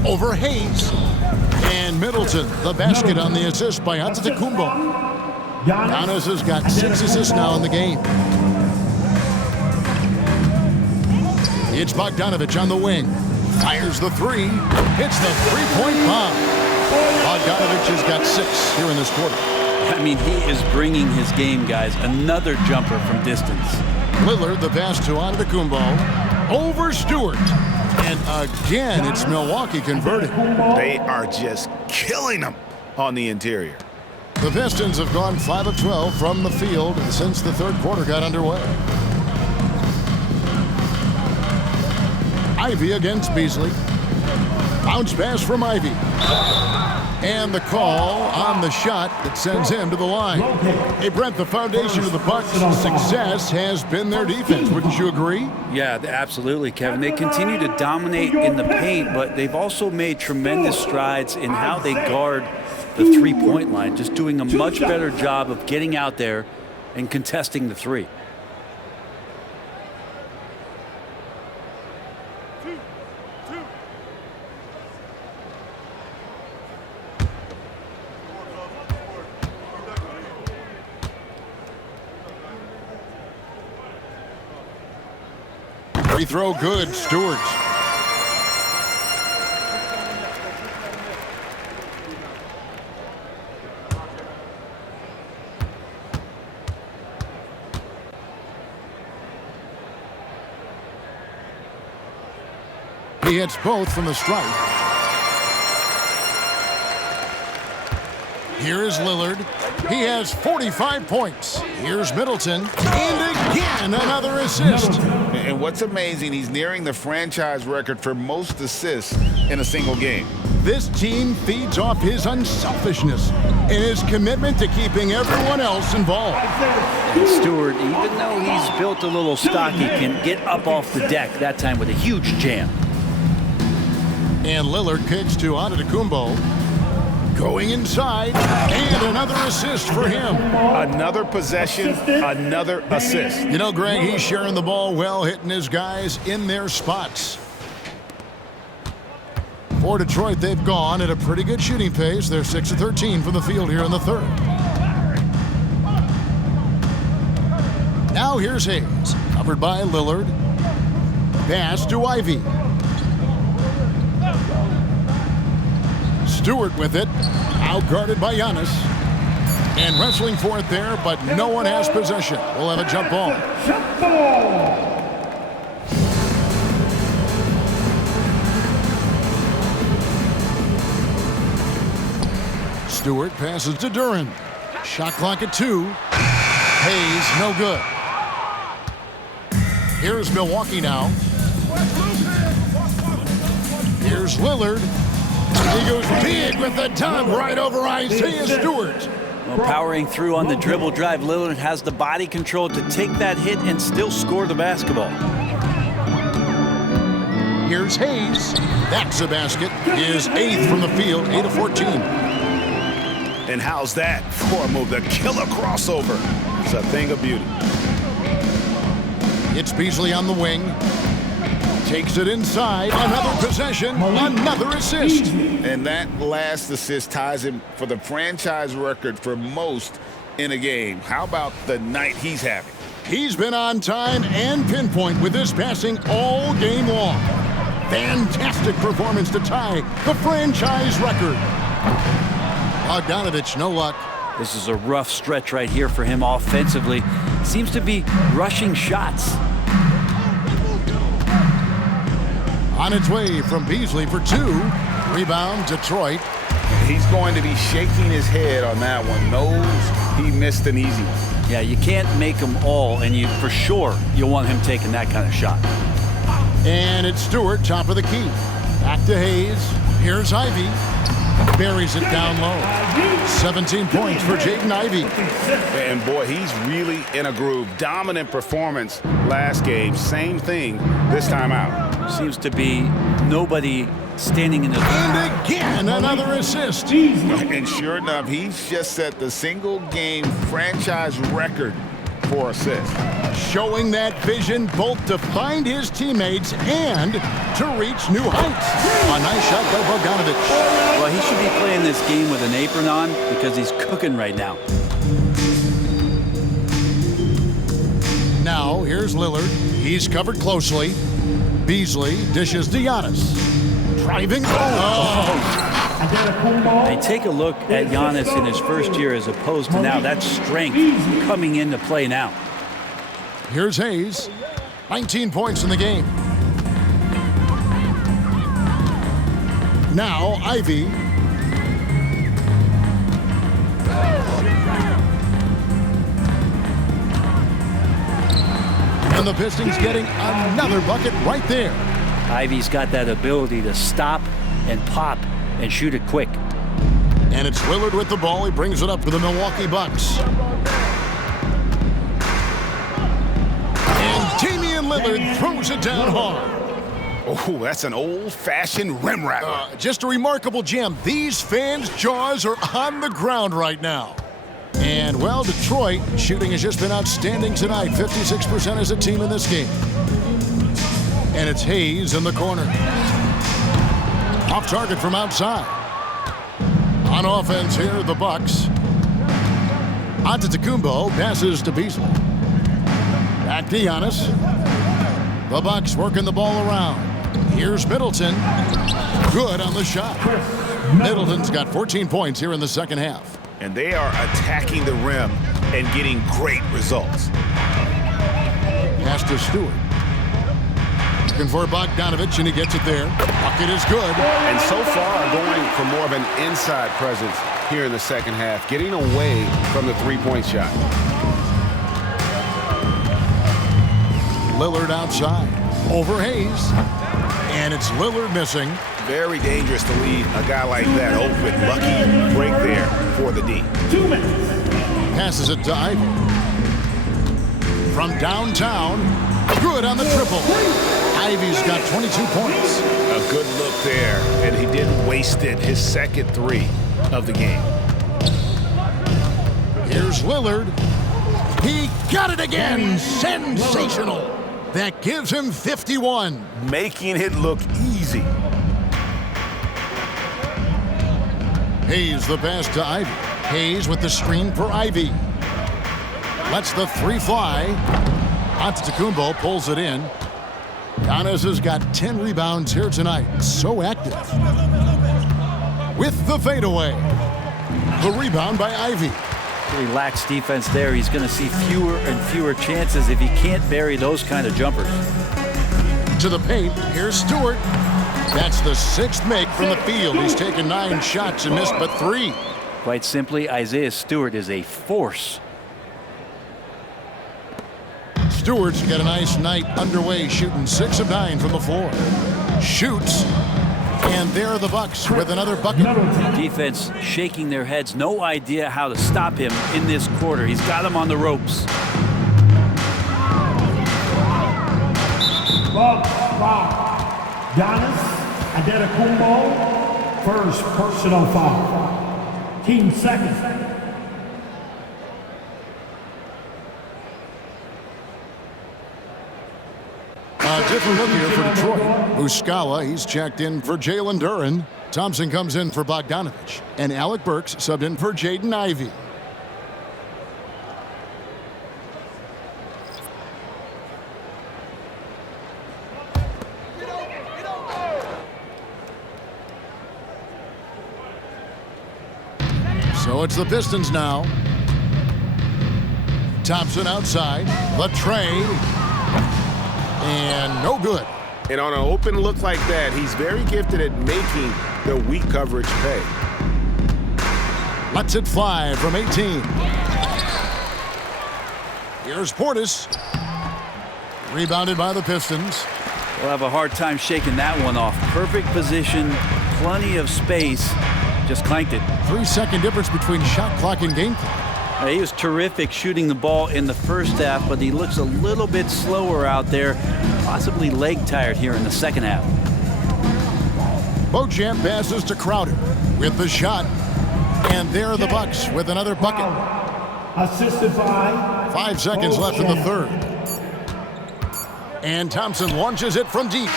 Over Hayes. And Middleton, the basket on the assist by Antetokounmpo. Giannis has got 6 assists now in the game. It's Bogdanovich on the wing. Fires the 3. Hits the three-point bomb. Bogdanovich has got 6 here in this quarter. I mean, he is bringing his game, guys. Another jumper from distance. Lillard, the pass to Antetokounmpo. Over Stewart. And again, it's Milwaukee converting. They are just killing them on the interior. The Pistons have gone 5 of 12 from the field since the third quarter got underway. Ivy against Beasley. Bounce pass from Ivy. And the call on the shot that sends him to the line. Hey, Brent, the foundation of the Bucks' success has been their defense. Wouldn't you agree? Yeah, absolutely, Kevin. They continue to dominate in the paint, but they've also made tremendous strides in how they guard the three-point line, just doing a much better job of getting out there and contesting the three. Free throw good, Stewart. He hits both from the stripe. Here is Lillard. He has 45 points. Here's Middleton. And again, another assist. And what's amazing, he's nearing the franchise record for most assists in a single game. This team feeds off his unselfishness and his commitment to keeping everyone else involved. And Stewart, even though he's built a little stocky, can get up off the deck, that time with a huge jam. And Lillard kicks to Antetokounmpo. Going inside, and another assist for him. Another possession, another assist. You know, Greg, he's sharing the ball well, hitting his guys in their spots. For Detroit, they've gone at a pretty good shooting pace. They're 6 of 13 from the field here in the third. Now here's Hayes, covered by Lillard. Pass to Ivy. Stewart with it, outguarded by Giannis. And wrestling for it there, but no one has possession. We'll have a jump ball. Jump ball. Stewart passes to Duran. Shot clock at 2. Hayes, no good. Here's Milwaukee now. Here's Lillard. He goes big with the dunk right over Isaiah Stewart. Well, powering through on the dribble drive, Lillard has the body control to take that hit and still score the basketball. Here's Hayes. That's a basket. His 8th from the field, 8 of 14. And how's that for a move? The killer crossover. It's a thing of beauty. It's Beasley on the wing. Takes it inside. Another possession. Another assist. And that last assist ties him for the franchise record for most in a game. How about the night he's having? He's been on time and pinpoint with this passing all game long. Fantastic performance to tie the franchise record. Bogdanovich, no luck. This is a rough stretch right here for him offensively. Seems to be rushing shots. On its way from Beasley for 2. Rebound, Detroit. He's going to be shaking his head on that one. Knows he missed an easy one. Yeah, you can't make them all, and for sure you'll want him taking that kind of shot. And it's Stewart, top of the key. Back to Hayes. Here's Ivy. Buries it down low. 17 points for Jaden Ivey. And boy, he's really in a groove. Dominant performance last game. Same thing this time out. Seems to be nobody standing in the... And again, another assist. And sure enough, he's just set the single-game franchise record for assists. Showing that vision both to find his teammates and to reach new heights. A nice shot by Bogdanovich. Well, he should be playing this game with an apron on because he's cooking right now. Now, here's Lillard. He's covered closely. Beasley dishes to Giannis. Driving. Hey, take a look at Giannis in his first year as opposed to now. That's strength coming into play now. Here's Hayes. 19 points in the game. Now, Ivy. And the Pistons getting another bucket right there. Ivy's got that ability to stop and pop and shoot it quick. And it's Lillard with the ball. He brings it up for the Milwaukee Bucks. And Damian Lillard throws it down hard. Oh, that's an old-fashioned rim rapper. Just a remarkable jam. These fans' jaws are on the ground right now. And, well, Detroit shooting has just been outstanding tonight. 56% as a team in this game. And it's Hayes in the corner. Off target from outside. On offense here, the Bucks. Antetokounmpo passes to Beasley. Back to Giannis. The Bucks working the ball around. Here's Middleton. Good on the shot. Middleton's got 14 points here in the second half. And they are attacking the rim and getting great results. Pass to Stewart. Looking for Bogdanovich, and he gets it there. Bucket is good. And so far, going for more of an inside presence here in the second half, getting away from the three-point shot. Lillard outside. Over Hayes. And it's Lillard missing. Very dangerous to leave a guy like that open. Lucky break there for the D. 2 minutes. Passes it to Ivy. From downtown. Good on the triple. Ivy's got 22 points. A good look there, and he didn't waste it. His second 3 of the game. Here's Lillard. He got it again. Sensational. That gives him 51. Making it look easy. Hayes the pass to Ivy. Hayes with the screen for Ivy. Lets the 3 fly. Antetokounmpo pulls it in. Giannis has got 10 rebounds here tonight. So active. With the fadeaway. The rebound by Ivy. Pretty lax defense there. He's going to see fewer and fewer chances if he can't bury those kind of jumpers. To the paint. Here's Stewart. That's the 6th make from the field. He's taken 9 shots and missed but 3. Quite simply, Isaiah Stewart is a force. Stewart's got a nice night underway, shooting 6 of 9 from the floor. Shoots, and there are the Bucks with another bucket. Defense shaking their heads, no idea how to stop him in this quarter. He's got him on the ropes. Giannis Antetokounmpo, first personal foul. Team second. A different look here for Detroit. Muscala, he's checked in for Jalen Duren. Thompson comes in for Bogdanovich. And Alec Burks subbed in for Jaden Ivey. So it's the Pistons now. Thompson outside. The trade. And no good. And on an open look like that, he's very gifted at making the weak coverage pay. Lets it fly from 18. Here's Portis. Rebounded by the Pistons. We'll have a hard time shaking that one off. Perfect position, plenty of space. Just clanked it. 3-second difference between shot clock and game clock. He was terrific shooting the ball in the first half, but he looks a little bit slower out there, possibly leg tired here in the second half. Beauchamp passes to Crowder with the shot. And there are the Bucks with another bucket. Assisted by 5 seconds left in the third. And Thompson launches it from deep.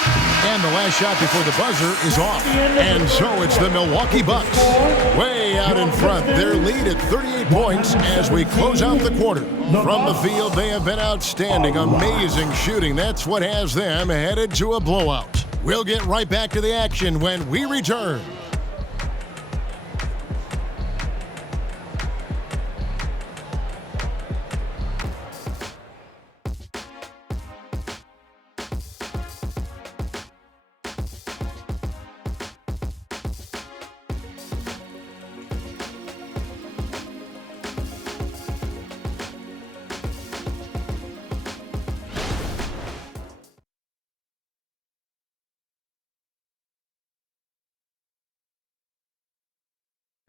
And the last shot before the buzzer is off. And so it's the Milwaukee Bucks way out in front. Their lead at 38 points as we close out the quarter. From the field, they have been outstanding. Amazing shooting. That's what has them headed to a blowout. We'll get right back to the action when we return.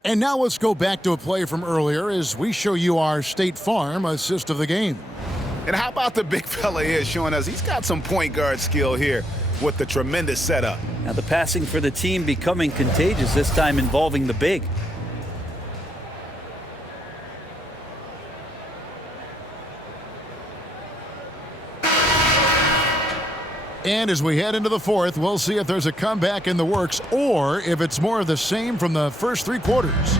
And now let's go back to a play from earlier as we show you our State Farm assist of the game. And how about the big fella here showing us he's got some point guard skill here with the tremendous setup. Now the passing for the team becoming contagious, this time involving the big. And as we head into the fourth, we'll see if there's a comeback in the works or if it's more of the same from the first 3 quarters.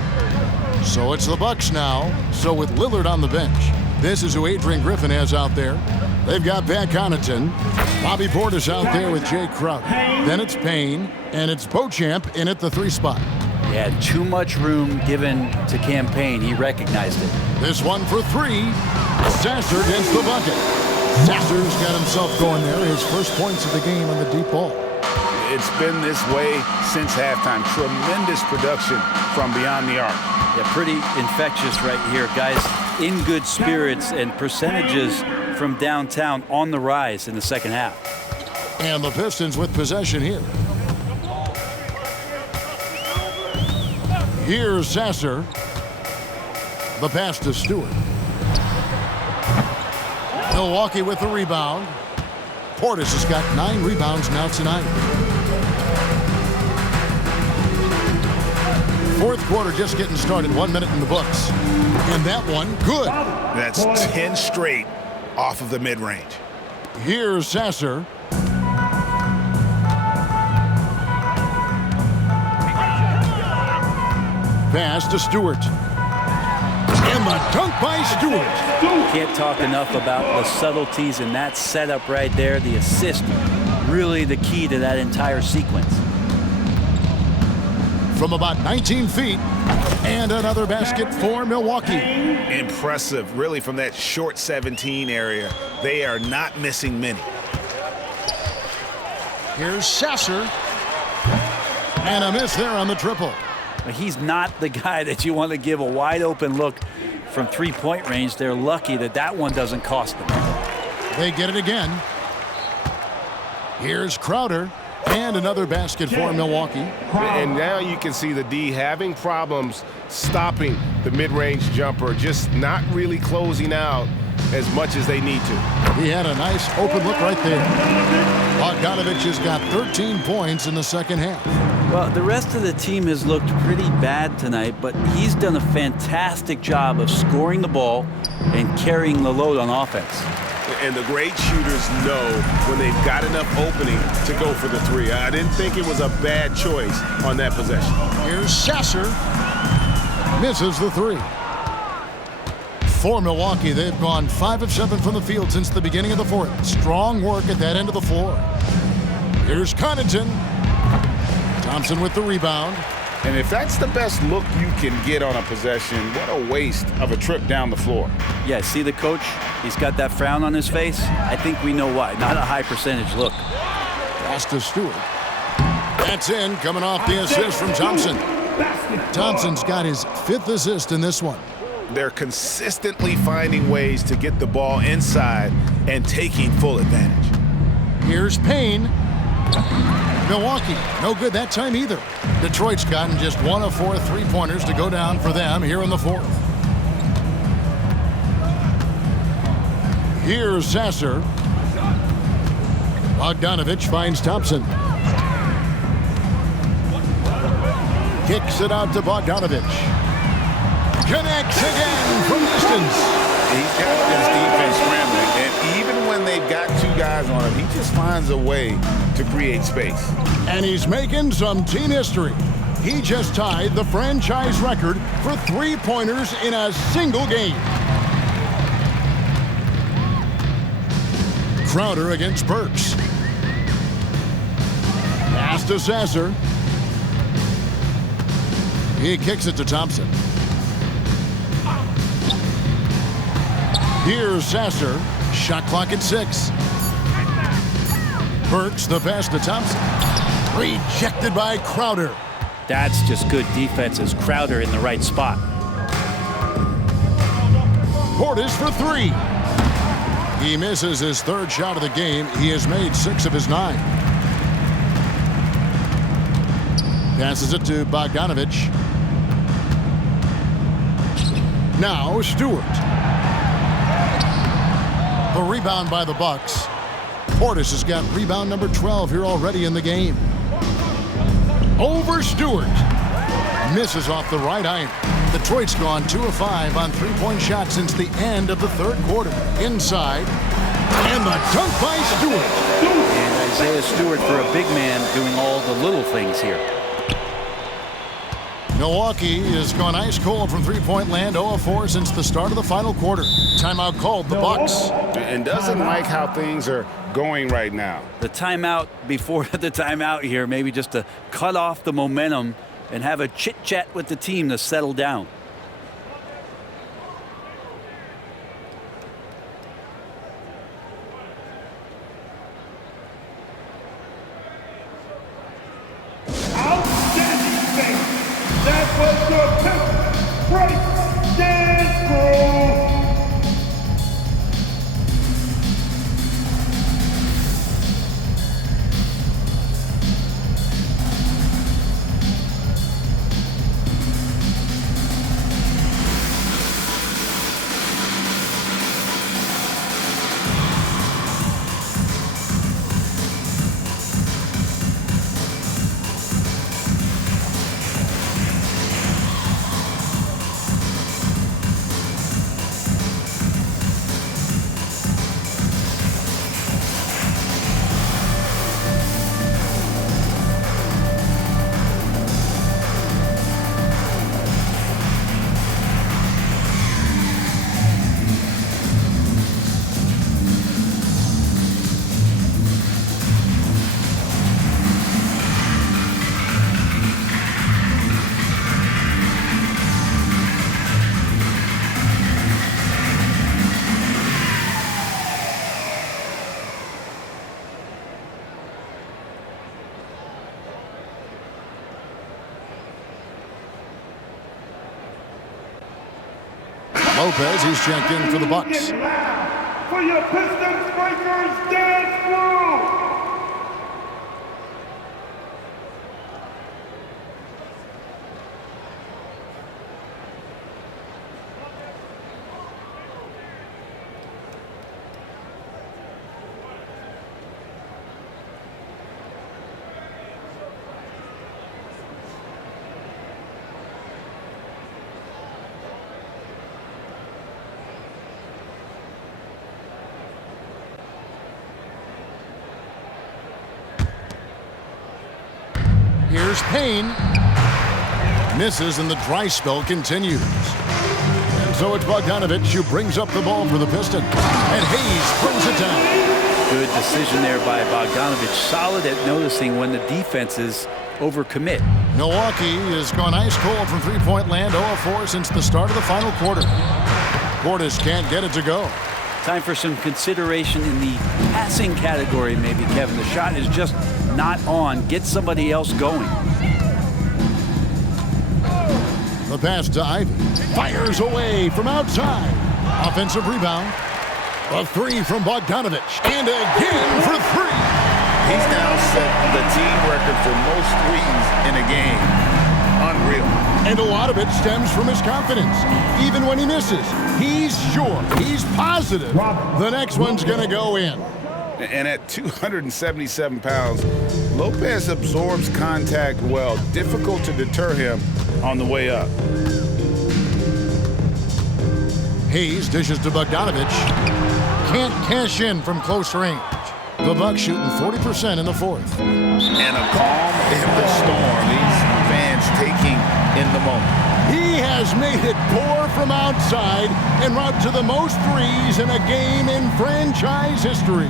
So it's the Bucks now. So with Lillard on the bench, this is who Adrian Griffin has out there. They've got Pat Connaughton, Bobby Portis out there with Jay Crowder. Then it's Payne, and it's Beauchamp in at the 3 spot. Yeah, too much room given to Campaign. He recognized it. This one for 3. Sasser against the bucket. Sasser's got himself going there. His first points of the game on the deep ball. It's been this way since halftime. Tremendous production from beyond the arc. Yeah, pretty infectious right here. Guys in good spirits and percentages from downtown on the rise in the second half. And the Pistons with possession here. Here's Sasser. The pass to Stewart. Milwaukee with the rebound. Portis has got 9 rebounds now tonight. Fourth quarter just getting started. 1 minute in the books. And that one, good. That's 10 straight off of the mid-range. Here's Sasser. Pass to Stewart. And the dunk by Stewart. Can't talk enough about the subtleties in that setup right there. The assist, really the key to that entire sequence. From about 19 feet, and another basket for Milwaukee. Impressive, really, from that short 17 area. They are not missing many. Here's Sasser. And a miss there on the triple. He's not the guy that you want to give a wide open look from 3-point range. They're lucky that that one doesn't cost them. They get it again. Here's Crowder. And another basket for Milwaukee. And now you can see the D having problems stopping the mid-range jumper, just not really closing out as much as they need to. He had a nice open look right there. Bogdanovich has got 13 points in the second half. Well, the rest of the team has looked pretty bad tonight, but he's done a fantastic job of scoring the ball and carrying the load on offense. And the great shooters know when they've got enough opening to go for the three. I didn't think it was a bad choice on that possession. Here's Sasser. Misses the three. For Milwaukee, they've gone 5 of 7 from the field since the beginning of the fourth. Strong work at that end of the floor. Here's Connaughton. Thompson with the rebound. And if that's the best look you can get on a possession, what a waste of a trip down the floor. Yeah, see the coach? He's got that frown on his face. I think we know why. Not a high percentage look. Pass to Stewart. That's in, coming off the assist from Thompson. Thompson's got his 5th assist in this one. They're consistently finding ways to get the ball inside and taking full advantage. Here's Payne. Milwaukee, no good that time either. Detroit's gotten just 1 of 4 3-pointers to go down for them here in the fourth. Here's Sasser. Bogdanovich finds Thompson. Kicks it out to Bogdanovich. Connects again from distance. He's got this defense scrambling, and even when they've got 2 guys on him, he just finds a way to create space. And he's making some team history. He just tied the franchise record for 3-pointers in a single game. Crowder against Burks. Pass to Sasser. He kicks it to Thompson. Here's Sasser. Shot clock at 6. Burks the pass to Thompson. Rejected by Crowder. That's just good defense as Crowder in the right spot. Portis for 3. He misses his 3rd shot of the game. He has made 6 of his 9. Passes it to Bogdanovich. Now Stewart. The rebound by the Bucks. Portis has got rebound number 12 here already in the game. Over Stewart. Misses off the right iron. Detroit's gone 2 of 5 on 3-point shots since the end of the 3rd quarter. Inside. And the dunk by Stewart. And Isaiah Stewart, for a big man, doing all the little things here. Milwaukee has gone ice cold from 3-point land, 0 of 4 since the start of the final quarter. Timeout called the Bucks. And doesn't like how things are going right now. The timeout before the timeout here, maybe just to cut off the momentum and have a chit-chat with the team to settle down. Lopez, he's checked in for the Bucks. For your Pistons Breakers dance crew. Here's Payne. Misses, and the dry spell continues. And so it's Bogdanovich who brings up the ball for the Pistons. And Hayes throws it down. Good decision there by Bogdanovich. Solid at noticing when the defenses overcommit. Milwaukee has gone ice cold from three-point land, 0 of 4 since the start of the final quarter. Portis can't get it to go. Time for some consideration in the passing category, maybe, Kevin. The shot is just not on. Get somebody else going. The pass to Ivy. Fires away from outside. Offensive rebound. A three from Bogdanovich. And again for three. He's now set the team record for most threes in a game. Unreal. And a lot of it stems from his confidence. Even when he misses, he's sure, he's positive the next one's going to go in. And at 277 pounds, Lopez absorbs contact well. Difficult to deter him on the way up. Hayes dishes to Bogdanovich. Can't cash in from close range. The Bucks shooting 40% in the fourth. And a calm in the storm. These fans taking in the moment. He has made it pour from outside en route to the most threes in a game in franchise history.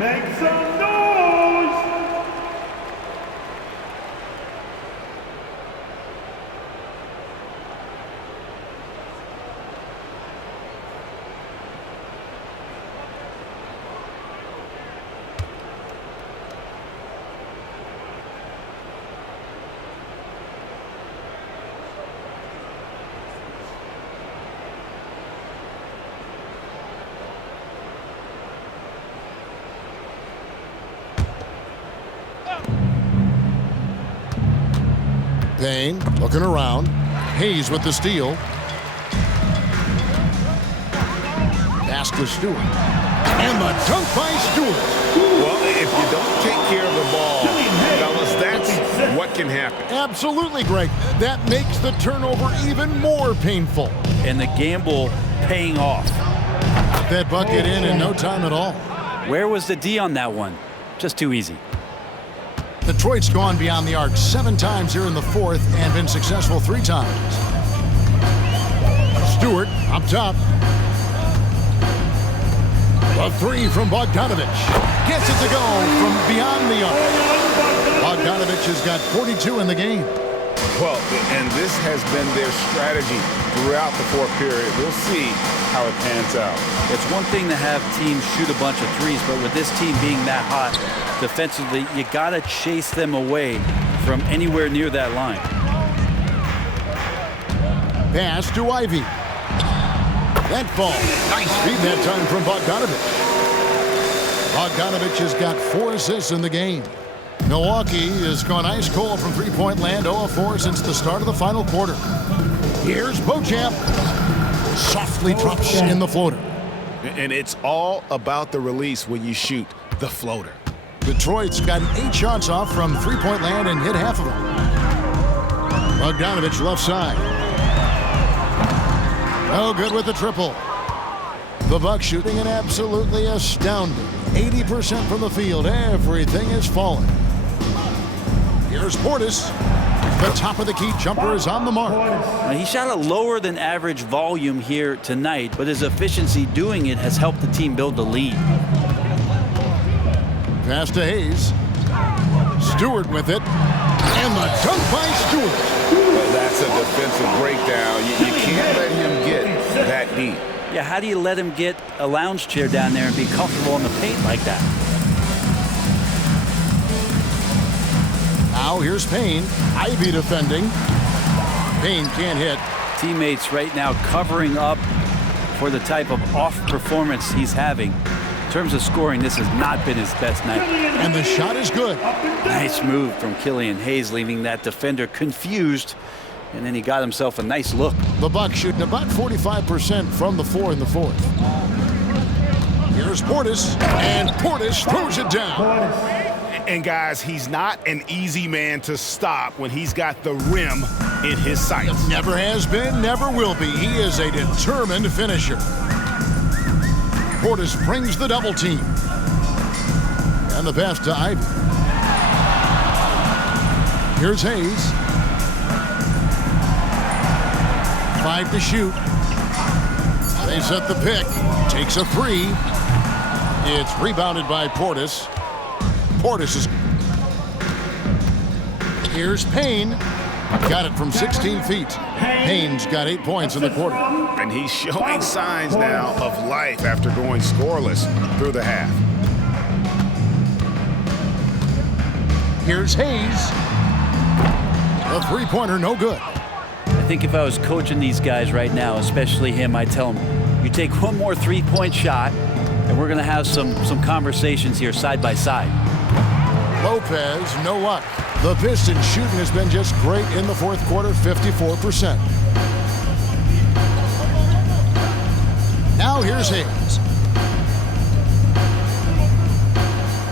Make some noise! Payne looking around. Hayes with the steal. Pass to Stewart. And the dunk by Stewart. Well, if you don't take care of the ball, fellas, that's what can happen. Absolutely, Greg. That makes the turnover even more painful. And the gamble paying off. Got that bucket in no time at all. Where was the D on that one? Just too easy. Detroit's gone beyond the arc 7 times here in the fourth and been successful 3 times. Stewart up top. A 3 from Bogdanovich. Gets it to go from beyond the arc. Bogdanovich has got 42 in the game. Well, and this has been their strategy throughout the fourth period. We'll see how it pans out. It's one thing to have teams shoot a bunch of threes, but with this team being that hot defensively, you got to chase them away from anywhere near that line. Pass to Ivy. That ball. Nice feed that time from Bogdanovich. Bogdanovich has got 4 assists in the game. Milwaukee has gone ice cold from three-point land, 0 of 4 since the start of the final quarter. Here's Beauchamp. Softly drops in the floater. And it's all about the release when you shoot the floater. Detroit's gotten 8 shots off from three-point land and hit half of them. Bogdanovich left side. No good with the triple. The Bucks shooting an absolutely astounding 80% from the field. Everything is falling. Here's Portis. The top of the key jumper is on the mark. He shot a lower than average volume here tonight, but his efficiency doing it has helped the team build the lead. Pass to Hayes. Stewart with it. And the dunk by Stewart. Well, that's a defensive breakdown. You can't let him get that deep. Yeah, how do you let him get a lounge chair down there and be comfortable in the paint like that? Now here's Payne. Ivy defending. Payne can't hit. Teammates right now covering up for the type of off performance he's having. In terms of scoring, this has not been his best night. And the shot is good. Nice move from Killian Hayes, leaving that defender confused. And then he got himself a nice look. The Bucks shooting about 45% from the floor in the fourth. Here's Portis. And Portis throws it down. And guys, he's not an easy man to stop when he's got the rim in his sights. Never has been, never will be. He is a determined finisher. Portis brings the double team. And the pass to Ivy. Here's Hayes. 5 to shoot. They set the pick. Takes a 3. It's rebounded by Portis. Portis is. Here's Payne. Got it from 16 feet. Payne's got 8 points in the quarter. And he's showing signs now of life after going scoreless through the half. Here's Hayes. A three-pointer, no good. I think if I was coaching these guys right now, especially him, I'd tell him, you take one more three-point shot, and we're going to have some conversations here side by side. Lopez, no luck. The Pistons shooting has been just great in the fourth quarter, 54%. Now here's Hayes.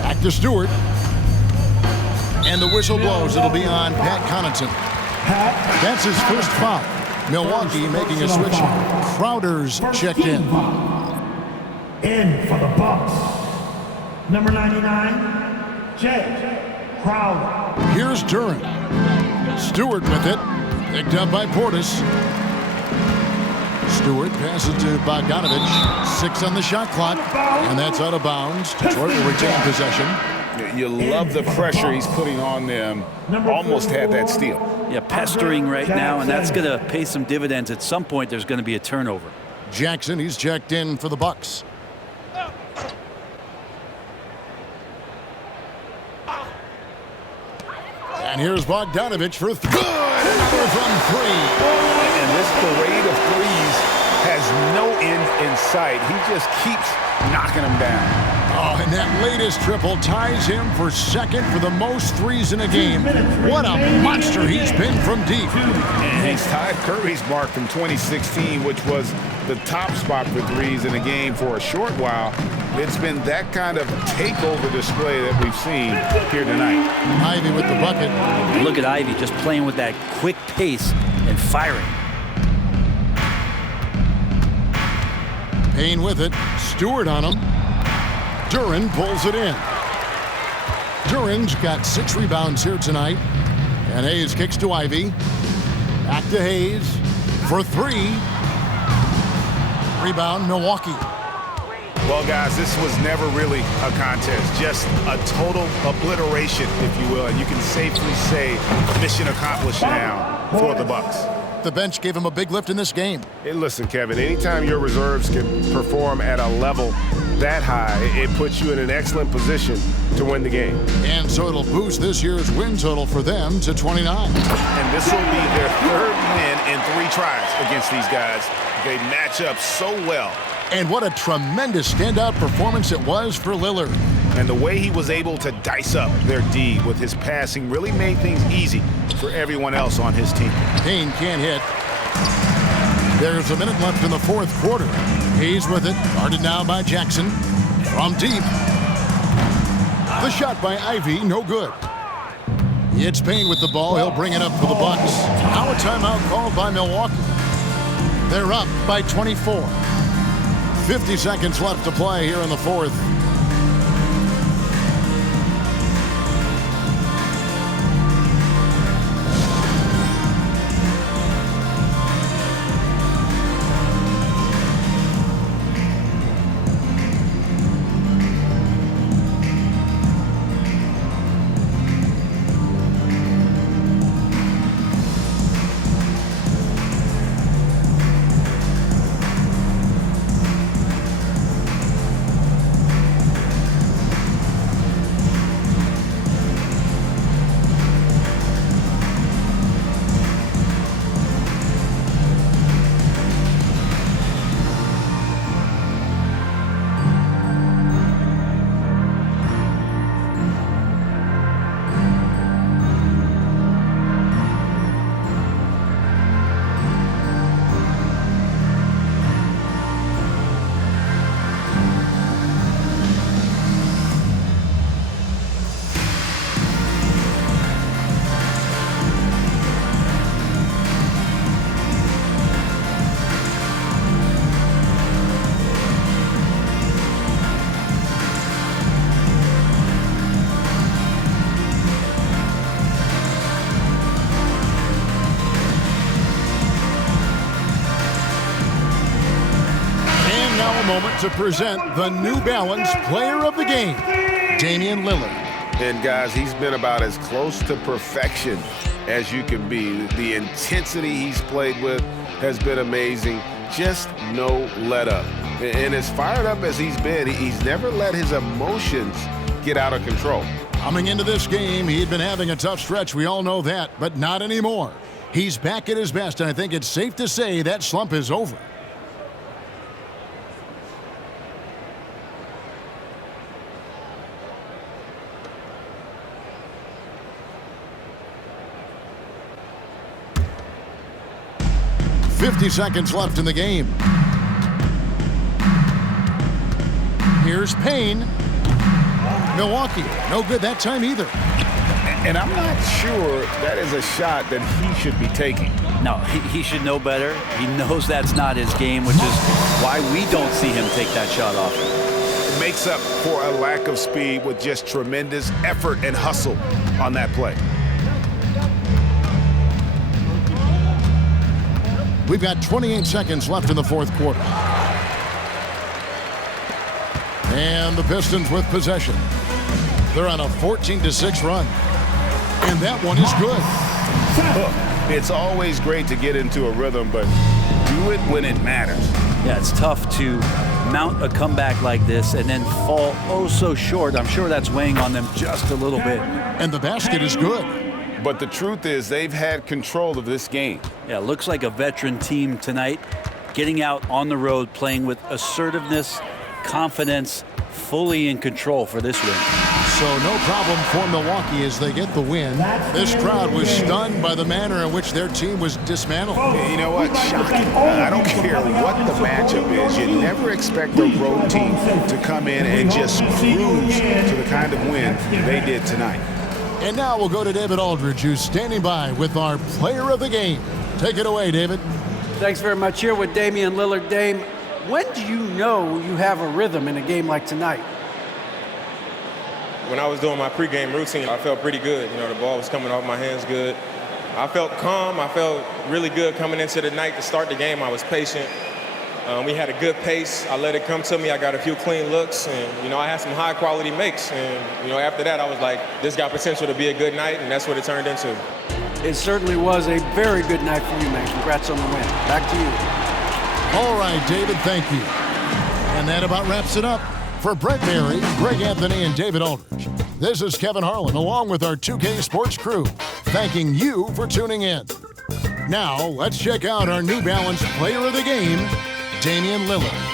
Back to Stewart. And the whistle blows. It'll be on Pat Connaughton. That's his first foul. Milwaukee making a switch. Crowder's checked in. In for the Bucks, number 99, Jay Crowder. Here's Duran. Stewart with it. Picked up by Portis. Stewart passes to Bogdanovich. 6 on the shot clock. And that's out of bounds. Detroit will retain possession. You love the pressure he's putting on them. Almost had that steal. Yeah, pestering right now, and that's going to pay some dividends. At some point, there's going to be a turnover. Jackson, he's checked in for the Bucks. And here's Bogdanovich for good. Another from 3. And this parade of threes has no end in sight. He just keeps knocking them down. Oh, and that latest triple ties him for second for the most threes in a game. What a monster he's been from deep. And he's tied Curry's mark from 2016, which was the top spot for threes in a game for a short while. It's been that kind of takeover display that we've seen here tonight. Ivy with the bucket. Look at Ivy just playing with that quick pace and firing. Payne with it. Stewart on him. Duran pulls it in. Duran's got 6 rebounds here tonight. And Hayes kicks to Ivy. Back to Hayes for 3. Rebound, Milwaukee. Well, guys, this was never really a contest. Just a total obliteration, if you will. And you can safely say mission accomplished now for the Bucks. The bench gave him a big lift in this game. Hey, listen, Kevin, anytime your reserves can perform at a level that high, it puts you in an excellent position to win the game. And so it'll boost this year's win total for them to 29. And this will be their 3rd win in 3 tries against these guys. They match up so well. And what a tremendous standout performance it was for Lillard. And the way he was able to dice up their D with his passing really made things easy for everyone else on his team. Payne can't hit. There's a minute left in the fourth quarter. Hayes with it, guarded now by Jackson. From deep. The shot by Ivy, no good. It's Payne with the ball. He'll bring it up for the Bucks. Now a timeout called by Milwaukee. They're up by 24. 50 seconds left to play here in the fourth. Moment to present the New Balance Player of the Game, Damian Lillard. And guys, he's been about as close to perfection as you can be. The intensity he's played with has been amazing. Just no let up. And as fired up as he's been, he's never let his emotions get out of control. Coming into this game, he'd been having a tough stretch. We all know that, but not anymore. He's back at his best, and I think it's safe to say that slump is over. .50 seconds left in the game. Here's Payne. Milwaukee, no good that time either. And I'm not sure that is a shot that he should be taking. No, he should know better. He knows that's not his game, which is why we don't see him take that shot off. It makes up for a lack of speed with just tremendous effort and hustle on that play. We've got 28 seconds left in the fourth quarter. And the Pistons with possession. They're on a 14-6 run. And that one is good. It's always great to get into a rhythm, but do it when it matters. Yeah, it's tough to mount a comeback like this and then fall oh so short. I'm sure that's weighing on them just a little bit. And the basket is good. But the truth is they've had control of this game. Yeah, it looks like a veteran team tonight, getting out on the road, playing with assertiveness, confidence, fully in control for this win. So no problem for Milwaukee as they get the win. This crowd was stunned by the manner in which their team was dismantled. You know what? Shocking. I don't care what the matchup is. You never expect a road team to come in and just cruise to the kind of win they did tonight. And now we'll go to David Aldridge, who's standing by with our player of the game. Take it away, David. Thanks very much. Here with Damian Lillard. Dame, when do you know you have a rhythm in a game like tonight? When I was doing my pregame routine, I felt pretty good. You know, the ball was coming off my hands good. I felt calm. I felt really good coming into the night to start the game. I was patient. We had a good pace. I let it come to me. I got a few clean looks, and, you know, I had some high-quality makes. And, you know, after that, I was like, this got potential to be a good night, and that's what it turned into. It certainly was a very good night for you, man. Congrats on the win. Back to you. All right, David, thank you. And that about wraps it up. For Brett Berry, Greg Anthony, and David Aldridge, this is Kevin Harlan, along with our 2K Sports crew, thanking you for tuning in. Now, let's check out our New Balance Player of the Game, Damian Lillard.